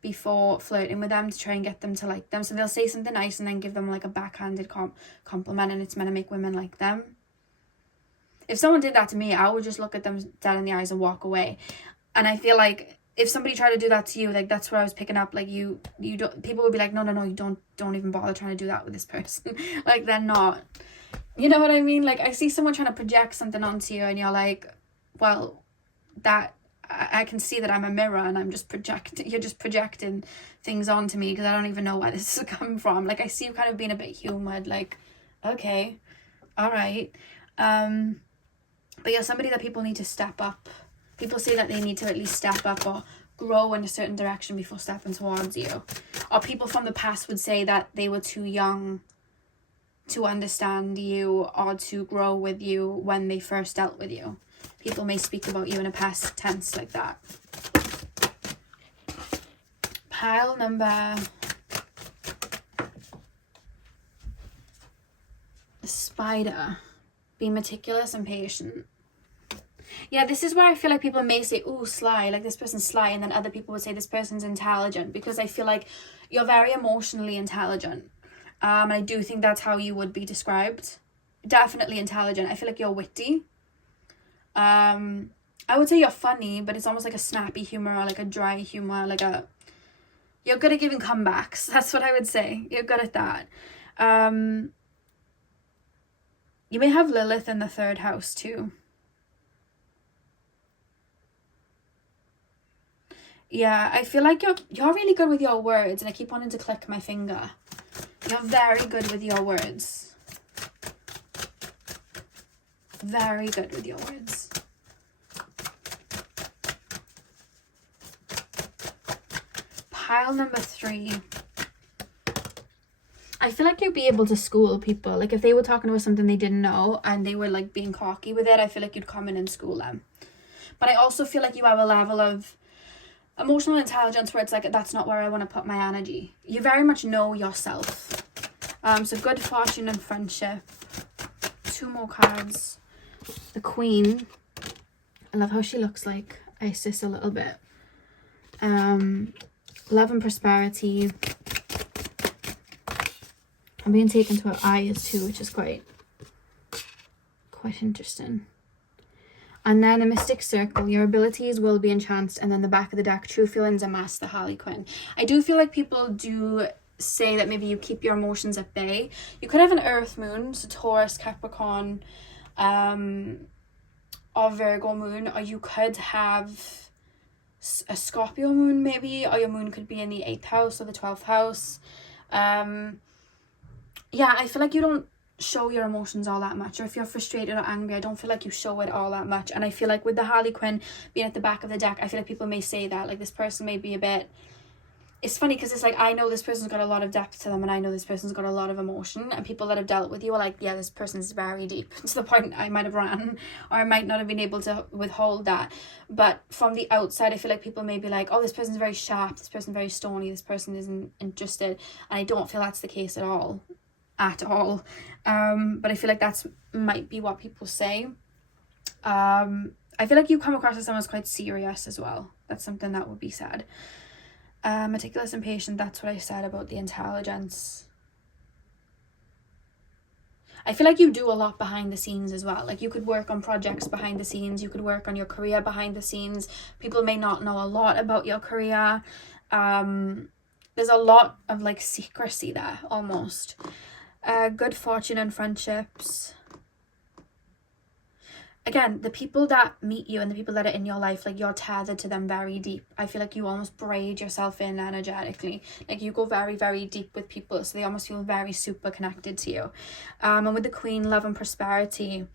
before flirting with them to try and get them to like them. So they'll say something nice and then give them like a backhanded compliment, and it's meant to make women like them. If someone did that to me, I would just look at them dead in the eyes and walk away. And I feel like if somebody tried to do that to you, like, that's what I was picking up. Like, you don't, people would be like, no, you don't even bother trying to do that with this person. Like, they're not, you know what I mean? Like, I see someone trying to project something onto you, and you're like, well, that, I can see that I'm a mirror, and you're just projecting things onto me, because I don't even know where this is coming from. Like, I see you kind of being a bit humoured, like, okay, all right. But you're somebody that people need to step up. People say that they need to at least step up or grow in a certain direction before stepping towards you. Or people from the past would say that they were too young to understand you or to grow with you when they first dealt with you. People may speak about you in a past tense like that. Pile number... the Spider. Be meticulous and patient. Yeah, this is where I feel like people may say, "Ooh, sly," like this person's sly, and then other people would say this person's intelligent, because I feel like you're very emotionally intelligent. I do think that's how you would be described. Definitely intelligent. I feel like you're witty. I would say you're funny, but it's almost like a snappy humor, or like a dry humor, you're good at giving comebacks. That's what I would say. You're good at that. You may have Lilith in the 3rd house too. Yeah, I feel like you're really good with your words, and I keep wanting to click my finger. You're very good with your words. Very good with your words. Pile number 3. I feel like you'd be able to school people. Like if they were talking about something they didn't know and they were like being cocky with it, I feel like you'd come in and school them. But I also feel like you have a level of emotional intelligence where it's like, that's not where I want to put my energy. You very much know yourself. So good fortune and friendship. 2 more cards. The Queen. I love how she looks like Isis a little bit. Love and prosperity. I'm being taken to her eyes too, which is quite interesting. And then the Mystic Circle, your abilities will be enhanced. And then the back of the deck, true feelings unmasked, the Harlequin. I do feel like people do say that maybe you keep your emotions at bay. You could have an Earth moon, so Taurus, Capricorn, or Virgo moon, or you could have a Scorpio moon maybe, or your moon could be in the 8th house or the 12th house. Yeah, I feel like you don't show your emotions all that much, or if you're frustrated or angry, I don't feel like you show it all that much. And I feel like with the Harlequin being at the back of the deck, I feel like people may say that, like, this person may be a bit, it's funny because it's like, I know this person's got a lot of depth to them, and I know this person's got a lot of emotion, and people that have dealt with you are like, yeah, this person's very deep, to the point I might have ran, or I might not have been able to withhold that. But from the outside, I feel like people may be like, oh, this person's very sharp, this person's very stony, this person isn't interested, and I don't feel that's the case at all. But I feel like that's might be what people say. I feel like you come across as someone who's quite serious as well. That's something that would be said. Meticulous and patient, that's what I said about the intelligence. I feel like you do a lot behind the scenes as well. Like you could work on projects behind the scenes, you could work on your career behind the scenes. People may not know a lot about your career. There's a lot of like secrecy there almost. Good fortune and friendships. Again, the people that meet you and the people that are in your life, like you're tethered to them very deep. I feel like you almost braid yourself in energetically. Like you go very, very deep with people, so they almost feel very super connected to you. And with the Queen, love and prosperity,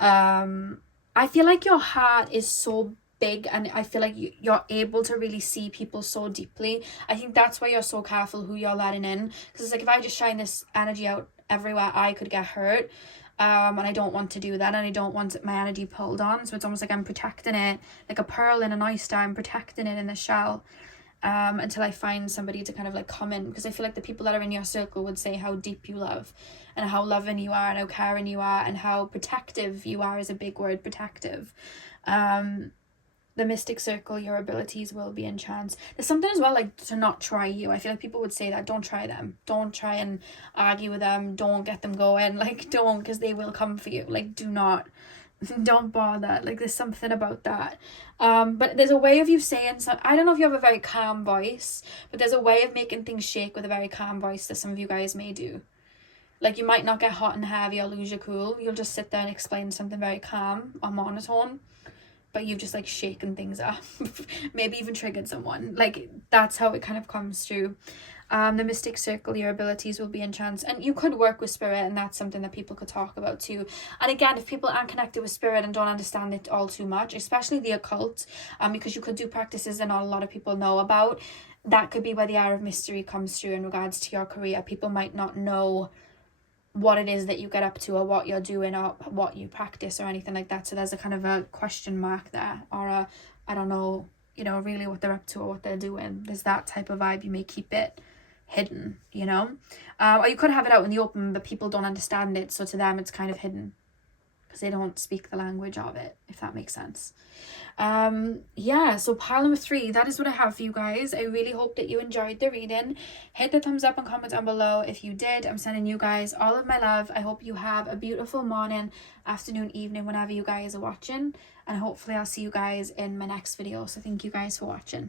I feel like your heart is so big, and I feel like you're able to really see people so deeply. I think that's why you're so careful who you're letting in, because it's like, if I just shine this energy out everywhere, I could get hurt. And I don't want to do that, and I don't want my energy pulled on, so it's almost like I'm protecting it like a pearl in an oyster. I'm protecting it in the shell until I find somebody to kind of like come in, because I feel like the people that are in your circle would say how deep you love, and how loving you are, and how caring you are, and how protective you are is a big word, protective. The Mystic Circle, your abilities will be enhanced. There's something as well, like, to not try you. I feel like people would say that, don't try them. Don't try and argue with them. Don't get them going. Like, don't, because they will come for you. Like, do not. Don't bother. Like, there's something about that. But there's a way of you saying something. I don't know if you have a very calm voice, but there's a way of making things shake with a very calm voice that some of you guys may do. Like, you might not get hot and heavy or lose your cool. You'll just sit there and explain something very calm or monotone, but you've just like shaken things up. Maybe even triggered someone. Like, that's how it kind of comes through. The Mystic Circle, your abilities will be enhanced, and you could work with spirit, and that's something that people could talk about too. And again, if people aren't connected with spirit and don't understand it all too much, especially the occult, because you could do practices that not a lot of people know about, that could be where the air of mystery comes through in regards to your career. People might not know what it is that you get up to, or what you're doing, or what you practice, or anything like that. So there's a kind of a question mark there, or a, I don't know, you know, really what they're up to or what they're doing. There's that type of vibe. You may keep it hidden, you know, or you could have it out in the open, but people don't understand it, so to them it's kind of hidden, because they don't speak the language of it, if that makes sense. Yeah, so pile number 3, that is what I have for you guys. I really hope that you enjoyed the reading. Hit the thumbs up and comment down below if you did. I'm sending you guys all of my love. I hope you have a beautiful morning, afternoon, evening, whenever you guys are watching, and hopefully I'll see you guys in my next video. So thank you guys for watching.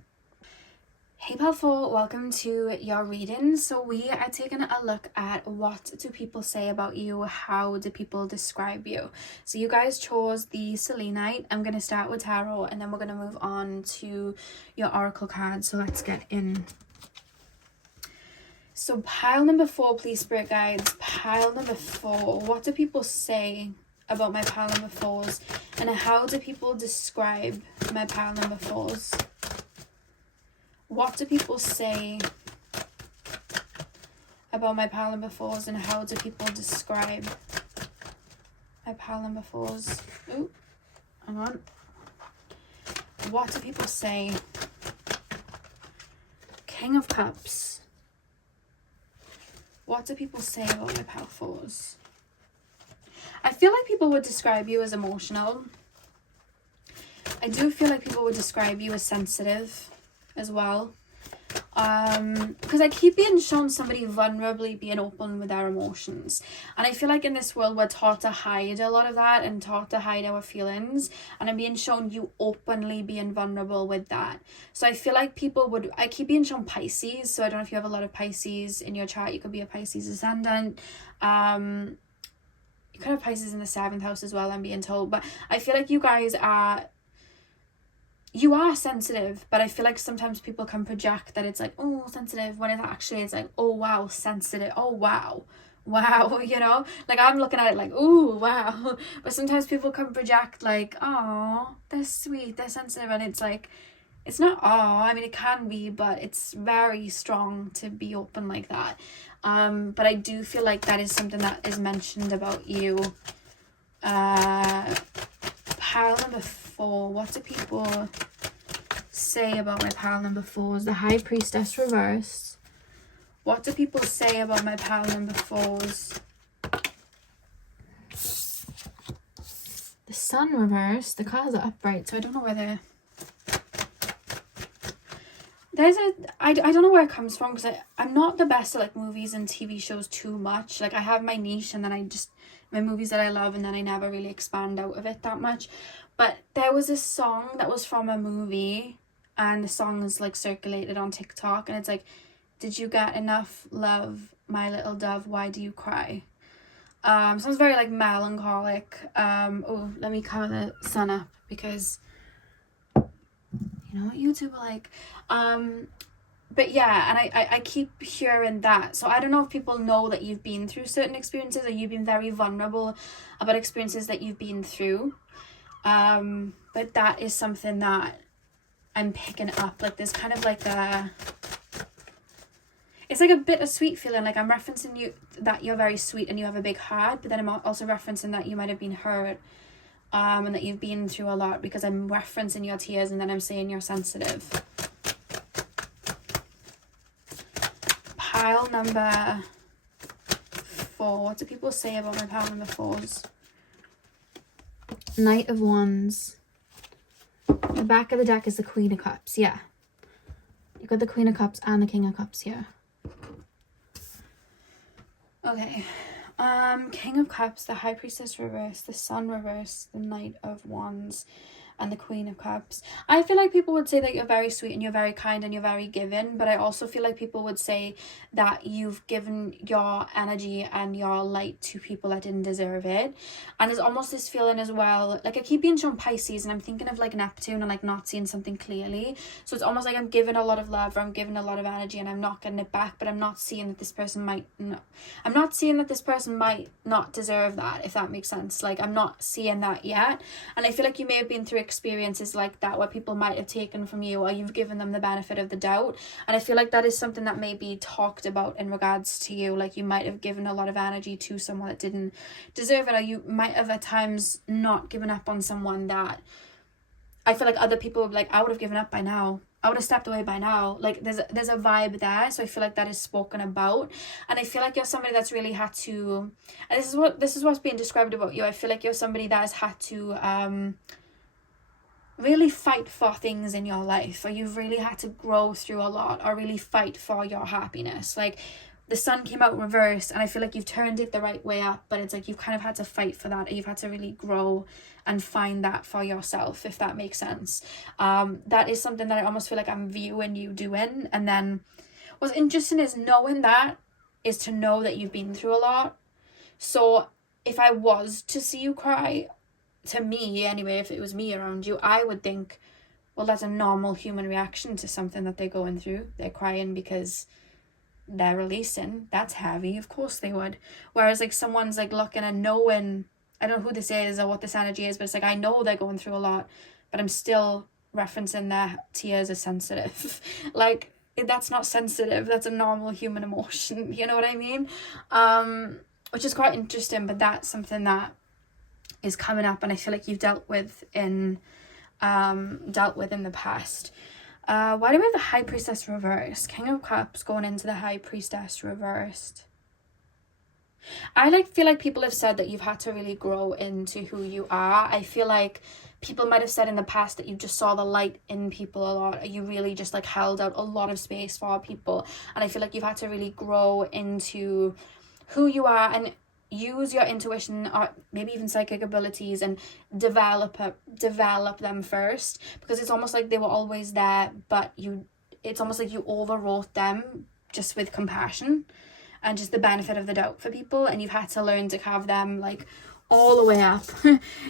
Hey pal 4, welcome to your reading. So we are taking a look at what do people say about you, how do people describe you. So you guys chose the selenite. I'm going to start with tarot and then we're going to move on to your oracle cards. So let's get in. So pile number 4, please spirit guides. Pile number 4, what do people say about my pile number 4s, and how do people describe my pile number 4s? What do people say about my pile number 4s, and how do people describe my pile number 4s? Ooh, hang on. What do people say? King of Cups. What do people say about my pile 4s? I feel like people would describe you as emotional. I do feel like people would describe you as sensitive as well, because I keep being shown somebody vulnerably being open with their emotions, and I feel like in this world we're taught to hide a lot of that and taught to hide our feelings, and I'm being shown you openly being vulnerable with that. So I feel like people would, I keep being shown Pisces, so I don't know if you have a lot of Pisces in your chart. You could be a Pisces ascendant, you could have Pisces in the 7th house as well, I'm being told, but I feel like you guys are, you are sensitive, but I feel like sometimes people can project that it's like, oh, sensitive, when it's like, oh wow, sensitive, oh wow, you know, like I'm looking at it like, oh wow, but sometimes people can project like, oh, they're sweet, they're sensitive, and it's like, it's not, oh, I mean it can be, but it's very strong to be open like that. But I do feel like that is something that is mentioned about you. Pile number 4, what do people say about my pile number 4s? The High Priestess reversed. What do people say about my pile number 4s? The Sun reversed. The cards are upright, so I don't know where they're... I don't know where it comes from, because I'm not the best at like movies and TV shows too much. Like I have my niche, and then my movies that I love, and then I never really expand out of it that much. But there was this song that was from a movie, and the song is like circulated on TikTok, and it's like, did you get enough love, my little dove, why do you cry? Sounds very like melancholic. Oh, let me cover the sun up, because you know what YouTube are like. But yeah, and I keep hearing that, so I don't know if people know that you've been through certain experiences, or you've been very vulnerable about experiences that you've been through. But that is something that I'm picking up. Like there's kind of like it's like a bittersweet feeling. Like I'm referencing you, that you're very sweet and you have a big heart, but then I'm also referencing that you might have been hurt, and that you've been through a lot, because I'm referencing your tears, and then I'm saying you're sensitive. Pile number 4, what do people say about my pile number 4s? Knight of Wands. The back of the deck is the Queen of Cups. Yeah, you got the Queen of Cups and the King of Cups here. Okay, King of Cups, the High Priestess reversed, the Sun reversed, the Knight of Wands, and the Queen of Cups. I feel like people would say that you're very sweet and you're very kind and you're very giving, but I also feel like people would say that you've given your energy and your light to people that didn't deserve it. And there's almost this feeling as well, like I keep being shown Pisces, and I'm thinking of like Neptune and like not seeing something clearly. So it's almost like I'm giving a lot of love, or I'm giving a lot of energy, and I'm not getting it back, but I'm not seeing that this person might not deserve that, if that makes sense. Like I'm not seeing that yet, and I feel like you may have been through experiences like that where people might have taken from you, or you've given them the benefit of the doubt, and I feel like that is something that may be talked about in regards to you. Like you might have given a lot of energy to someone that didn't deserve it, or you might have at times not given up on someone that I feel like other people would be like, I would have given up by now, I would have stepped away by now. Like there's a vibe there, so I feel like that is spoken about, and I feel like you're somebody that's really had to, and this is what's being described about you. I feel like you're somebody that has had to really fight for things in your life, or you've really had to grow through a lot, or really fight for your happiness. Like the sun came out reversed, and I feel like you've turned it the right way up, but it's like you've kind of had to fight for that, or you've had to really grow and find that for yourself, if that makes sense. That is something that I almost feel like I'm viewing you doing. And then what's interesting is knowing that is to know that you've been through a lot. So if I was to see you cry, to me anyway, if it was me around you, I would think, well, that's a normal human reaction to something that they're going through. They're crying because they're releasing. That's heavy. Of course they would. Whereas like someone's like looking and knowing, I don't know who this is or what this energy is, but it's like, I know they're going through a lot, but I'm still referencing their tears as sensitive. Like, that's not sensitive. That's a normal human emotion. You know what I mean? Which is quite interesting, but that's something that is coming up, and I feel like you've dealt with in the past. Why do we have the High Priestess reversed? King of Cups going into the High Priestess reversed. I feel like people have said that you've had to really grow into who you are. I feel like people might have said in the past that you just saw the light in people a lot, or you really just like held out a lot of space for people, and I feel like you've had to really grow into who you are and use your intuition or maybe even psychic abilities and develop them first, because it's almost like they were always there, but it's almost like you overwrote them just with compassion and just the benefit of the doubt for people, and you've had to learn to have them like all the way up.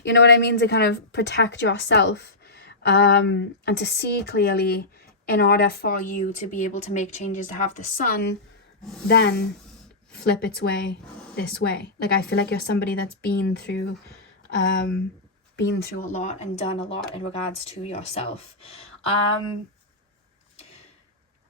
You know what I mean? To kind of protect yourself and to see clearly in order for you to be able to make changes, to have the sun then flip its way this way. Like I feel like you're somebody that's been through a lot and done a lot in regards to yourself.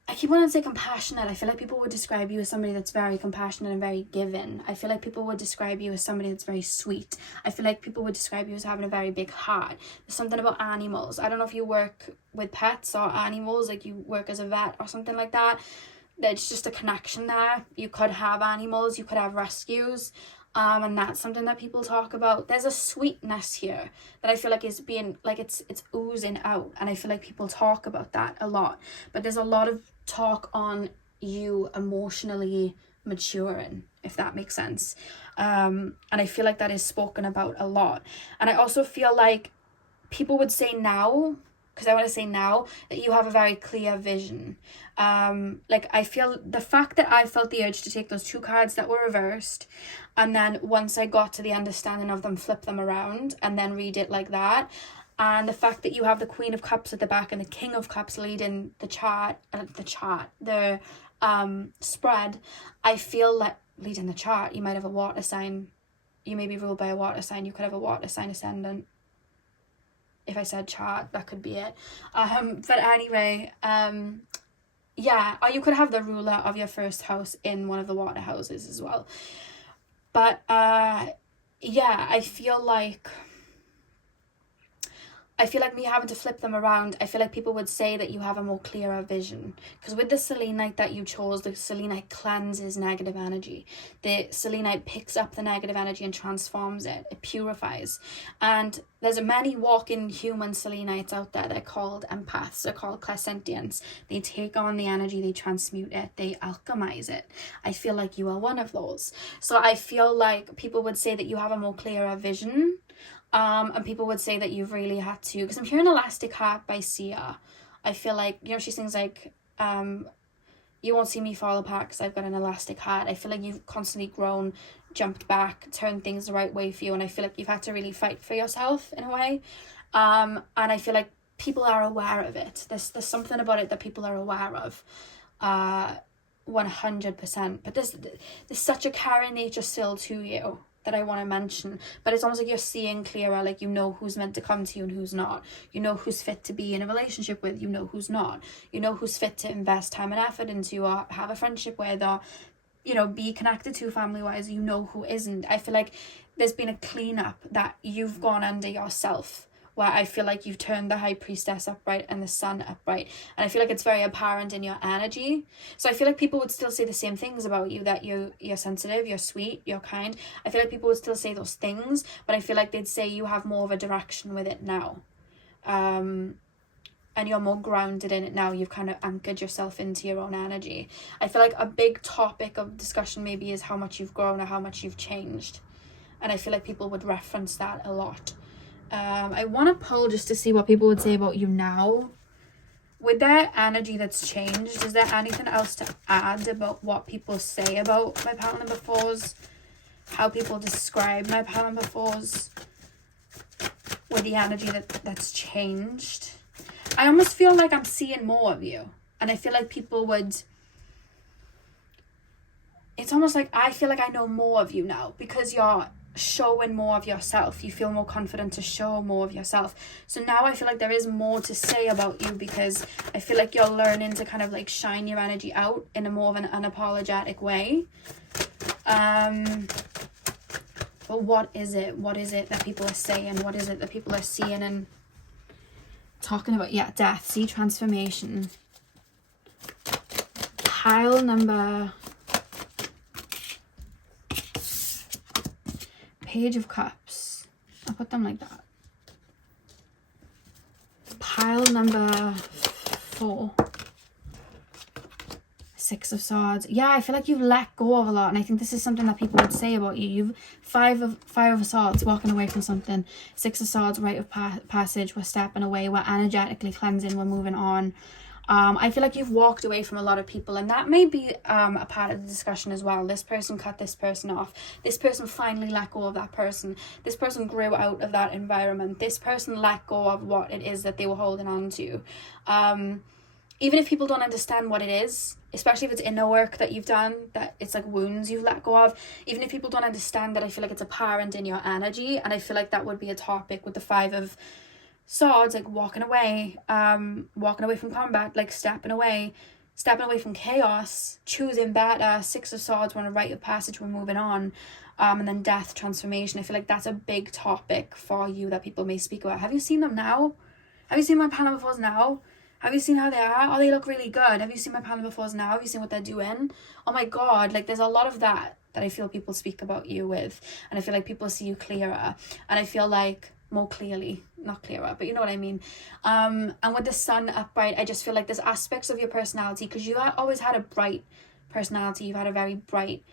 I keep wanting to say compassionate. I feel like people would describe you as somebody that's very compassionate and very giving. I feel like people would describe you as somebody that's very sweet. I feel like people would describe you as having a very big heart. There's something about animals. I don't know if you work with pets or animals, like you work as a vet or something like that. There's just a connection there. You could have animals, you could have rescues. And that's something that people talk about. There's a sweetness here that I feel like is being like it's oozing out, and I feel like people talk about that a lot, but there's a lot of talk on you emotionally maturing, if that makes sense. And I feel like that is spoken about a lot, and I also feel like people would say now, because I want to say now, that you have a very clear vision. Like I feel the fact that I felt the urge to take those two cards that were reversed, and then once I got to the understanding of them, flip them around and then read it like that, and the fact that you have the Queen of Cups at the back and the King of Cups leading the spread, I feel like leading the chart, you might have a water sign, you may be ruled by a water sign, you could have a water sign ascendant. If I said chart, that could be it. But anyway, yeah, or you could have the ruler of your first house in one of the water houses as well. But yeah, I feel like me having to flip them around, I feel like people would say that you have a more clearer vision. Because with the selenite that you chose, the selenite cleanses negative energy. The selenite picks up the negative energy and transforms it. It purifies. And there's many walking human selenites out there. They're called empaths. They're called clairesentience. They take on the energy, they transmute it, they alchemize it. I feel like you are one of those. So I feel like people would say that you have a more clearer vision. And people would say that you've really had to, because I'm hearing Elastic Heart by Sia. I feel like, you know, she sings like, you won't see me fall apart because I've got an elastic heart. I feel like you've constantly grown, jumped back, turned things the right way for you, and I feel like you've had to really fight for yourself in a way. And I feel like people are aware of it. There's something about it that people are aware of. 100%. But there's such a caring nature still to you that I want to mention, but it's almost like you're seeing clearer, like you know who's meant to come to you and who's not. You know who's fit to be in a relationship with, you know who's not. You know who's fit to invest time and effort into or have a friendship with or, you know, be connected to family-wise. You know who isn't. I feel like there's been a cleanup that you've gone under yourself where I feel like you've turned the High Priestess upright and the Sun upright. And I feel like it's very apparent in your energy. So I feel like people would still say the same things about you, that you're sensitive, you're sweet, you're kind. I feel like people would still say those things, but I feel like they'd say you have more of a direction with it now. And you're more grounded in it now. You've kind of anchored yourself into your own energy. I feel like a big topic of discussion maybe is how much you've grown or how much you've changed. And I feel like people would reference that a lot. I want to pull just to see what people would say about you now. With their energy that's changed, is there anything else to add about what people say about my pile number 4s? How people describe my pile number 4s? With the energy that's changed? I almost feel like I'm seeing more of you. And I feel like people would... It's almost like I feel like I know more of you now because you're showing more of yourself. You feel more confident to show more of yourself. So now I feel like there is more to say about you because I feel like you're learning to kind of like shine your energy out in a more of an unapologetic way. But what is it? What is it that people are saying? What is it that people are seeing and talking about? Yeah, death. See, transformation. Pile number... Page of Cups. I'll put them like that. Pile number 4. 6 of Swords. Yeah, I feel like you've let go of a lot, and I think this is something that people would say about you. You've 5 of Swords, walking away from something. 6 of Swords, rite of passage. We're stepping away. We're energetically cleansing. We're moving on. I feel like you've walked away from a lot of people, and that may be a part of the discussion as well. This person cut this person off. This person finally let go of that person. This person grew out of that environment. This person let go of what it is that they were holding on to. Even if people don't understand what it is, especially if it's inner work that you've done, that it's like wounds you've let go of, even if people don't understand that, I feel like it's apparent in your energy, and I feel like that would be a topic with the 5 of Swords, like walking away from combat, like stepping away from chaos, choosing better. 6 of Swords, we're on a rite of passage, we're moving on. And then death, transformation. I feel like that's a big topic for you that people may speak about. Have you seen them now? Have you seen my pile number 4s now? Have you seen how they are? Oh, they look really good. Have you seen my pile number 4s now? Have you seen what they're doing? Oh my God, like there's a lot of that I feel people speak about you with. And I feel like people see you clearer. And I feel like more clearly, not clearer, but you know what I mean. And with the Sun upright, I just feel like there's aspects of your personality, because you always had a bright personality. You've had a very bright,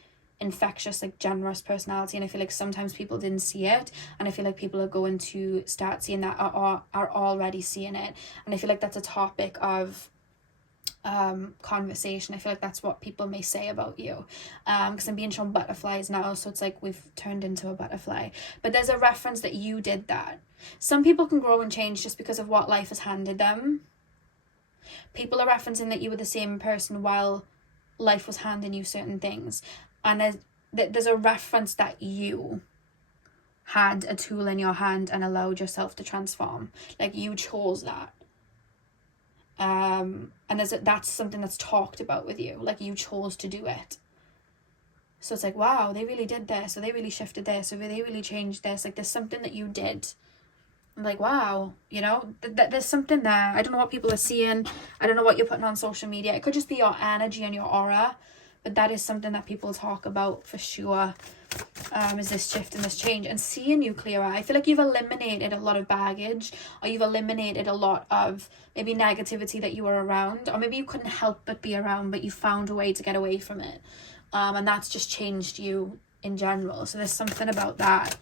infectious, like generous personality, and I feel like sometimes people didn't see it, and I feel like people are going to start seeing that, are already seeing it. And I feel like that's a topic of conversation. I feel like that's what people may say about you, because I'm being shown butterflies now, so it's like we've turned into a butterfly. But there's a reference that you did that. Some people can grow and change just because of what life has handed them. People are referencing that you were the same person while life was handing you certain things, and there's a reference that you had a tool in your hand and allowed yourself to transform. Like you chose that. And that's something that's talked about with you, like you chose to do it. So it's like, wow, they really did this, or they really shifted this, or they really changed this. Like there's something that you did. I'm like, wow, you know, there's something there. I don't know what people are seeing. I don't know what you're putting on social media. It could just be your energy and your aura, but that is something that people talk about for sure. Is this shift and this change and seeing you clearer. I feel like you've eliminated a lot of baggage, or you've eliminated a lot of maybe negativity that you were around, or maybe you couldn't help but be around, but you found a way to get away from it, and that's just changed you in general. So there's something about that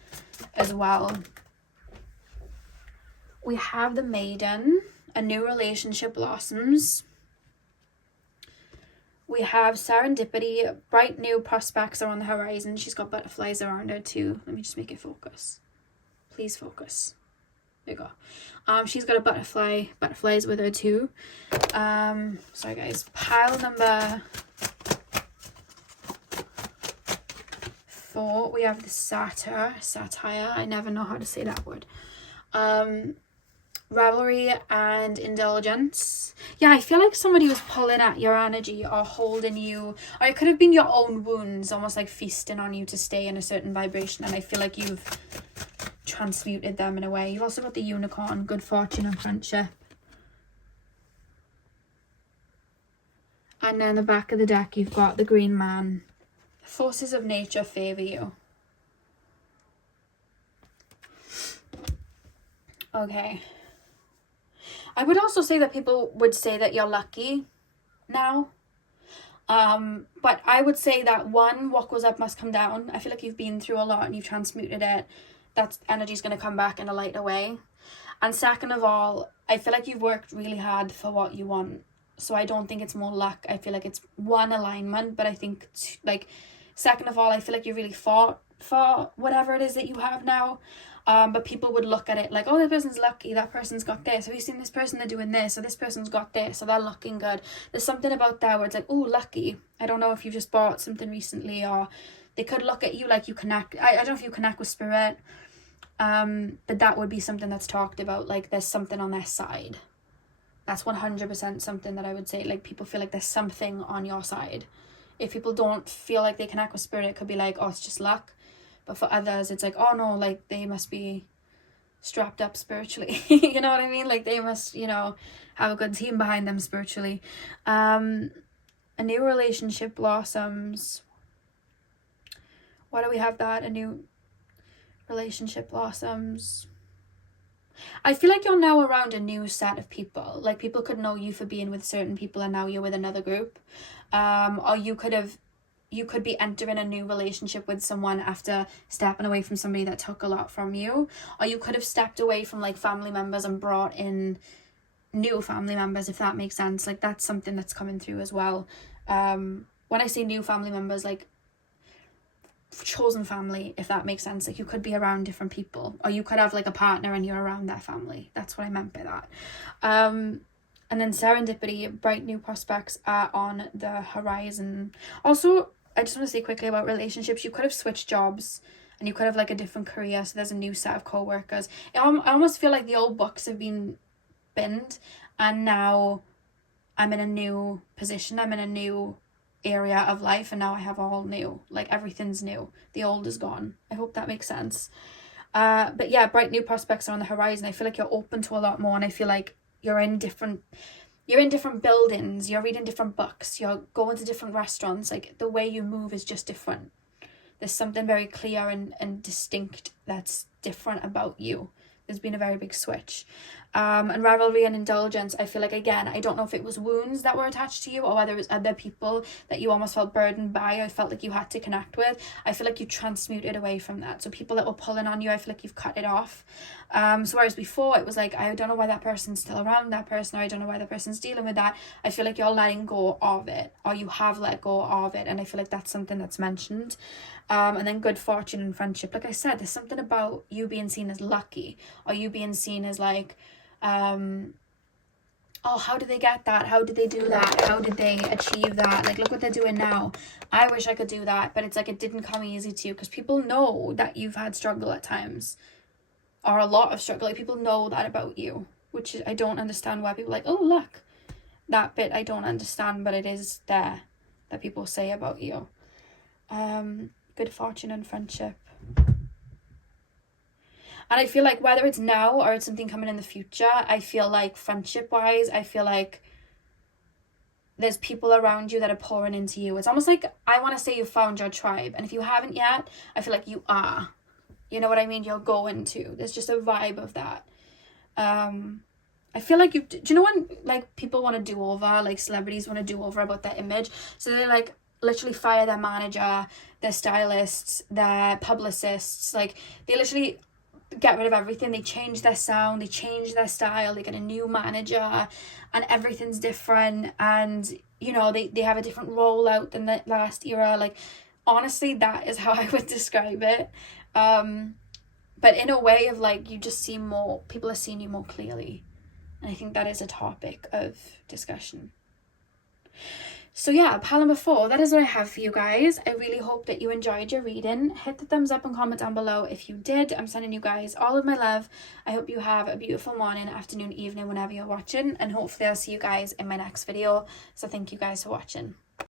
as well. We have the Maiden, a new relationship blossoms. We have serendipity, bright new prospects are on the horizon. She's got butterflies around her too. Let me just make it focus. Please focus. There you go. She's got a butterflies with her too. Sorry guys. Pile number 4, we have the satire. I never know how to say that word. Revelry and indulgence. Yeah, I feel like somebody was pulling at your energy or holding you, or it could have been your own wounds, almost like feasting on you to stay in a certain vibration. And I feel like you've transmuted them in a way. You've also got the unicorn, good fortune and friendship. And then the back of the deck, you've got the green man. The forces of nature favour you. Okay. I would also say that people would say that you're lucky now. But I would say that one, what goes up must come down. I feel like you've been through a lot and you've transmuted it. That energy's going to come back in a lighter way. And second of all, I feel like you've worked really hard for what you want. So I don't think it's more luck. I feel like it's one, alignment, but I think like second of all, I feel like you really fought for whatever it is that you have now. But people would look at it like, oh, that person's lucky, that person's got this. Have you seen this person? They're doing this, or this person's got this, or they're looking good. There's something about that where it's like, oh, lucky. I don't know if you just bought something recently, or they could look at you like you connect. I don't know if you connect with spirit, but that would be something that's talked about. Like there's something on their side. That's 100% something that I would say. Like people feel like there's something on your side. If people don't feel like they connect with spirit, it could be like, oh, it's just luck. But for others, it's like, oh no, like they must be strapped up spiritually. You know what I mean? Like they must, you know, have a good team behind them spiritually. A new relationship blossoms. Why do we have that? A new relationship blossoms. I feel like you're now around a new set of people. Like people could know you for being with certain people and now you're with another group. Or you could be entering a new relationship with someone after stepping away from somebody that took a lot from you. Or you could have stepped away from like family members and brought in new family members, if that makes sense. Like that's something that's coming through as well. When I say new family members, like chosen family, if that makes sense. Like you could be around different people, or you could have like a partner and you're around their family. That's what I meant by that. And then serendipity, bright new prospects are on the horizon. Also, I just want to say quickly about relationships. You could have switched jobs and you could have like a different career. So there's a new set of co-workers. I almost feel like the old books have been binned and now I'm in a new position. I'm in a new area of life and now I have all new. Like everything's new. The old is gone. I hope that makes sense. But yeah, bright new prospects are on the horizon. I feel like you're open to a lot more and I feel like you're in different buildings, you're reading different books, you're going to different restaurants. Like the way you move is just different. There's something very clear and distinct that's different about you. There's been a very big switch. And rivalry and indulgence, I feel like, again, I don't know if it was wounds that were attached to you or whether it was other people that you almost felt burdened by or felt like you had to connect with. I feel like you transmuted away from that. So people that were pulling on you, I feel like you've cut it off. So whereas before it was like, I don't know why that person's still around that person, or I don't know why that person's dealing with that. I feel like you're letting go of it, or you have let go of it. And I feel like that's something that's mentioned. And then good fortune and friendship. Like I said, there's something about you being seen as lucky, or you being seen as like, oh, how did they get that? How did they do that? How did they achieve that? Like, look what they're doing now. I wish I could do that, but it's like it didn't come easy to you, because people know that you've had struggle at times, or a lot of struggle. Like people know that about you, which I don't understand why people are like, oh, look, that bit I don't understand, but it is there that people say about you. Good fortune and friendship. And I feel like whether it's now or it's something coming in the future, I feel like friendship-wise, I feel like there's people around you that are pouring into you. It's almost like, I want to say you've found your tribe. And if you haven't yet, I feel like you are. You know what I mean? You're going to. There's just a vibe of that. I feel like do you know when like people want to do over, like celebrities want to do over about their image? So they like literally fire their manager, their stylists, their publicists. Like they literally get rid of everything. They change their sound, they change their style, they get a new manager and everything's different, and you know they have a different rollout than the last era. Like honestly, that is how I would describe it. But in a way of like, you just see more, people are seeing you more clearly, and I think that is a topic of discussion. So yeah, pile number 4, that is what I have for you guys. I really hope that you enjoyed your reading. Hit the thumbs up and comment down below if you did. I'm sending you guys all of my love. I hope you have a beautiful morning, afternoon, evening, whenever you're watching. And hopefully I'll see you guys in my next video. So thank you guys for watching.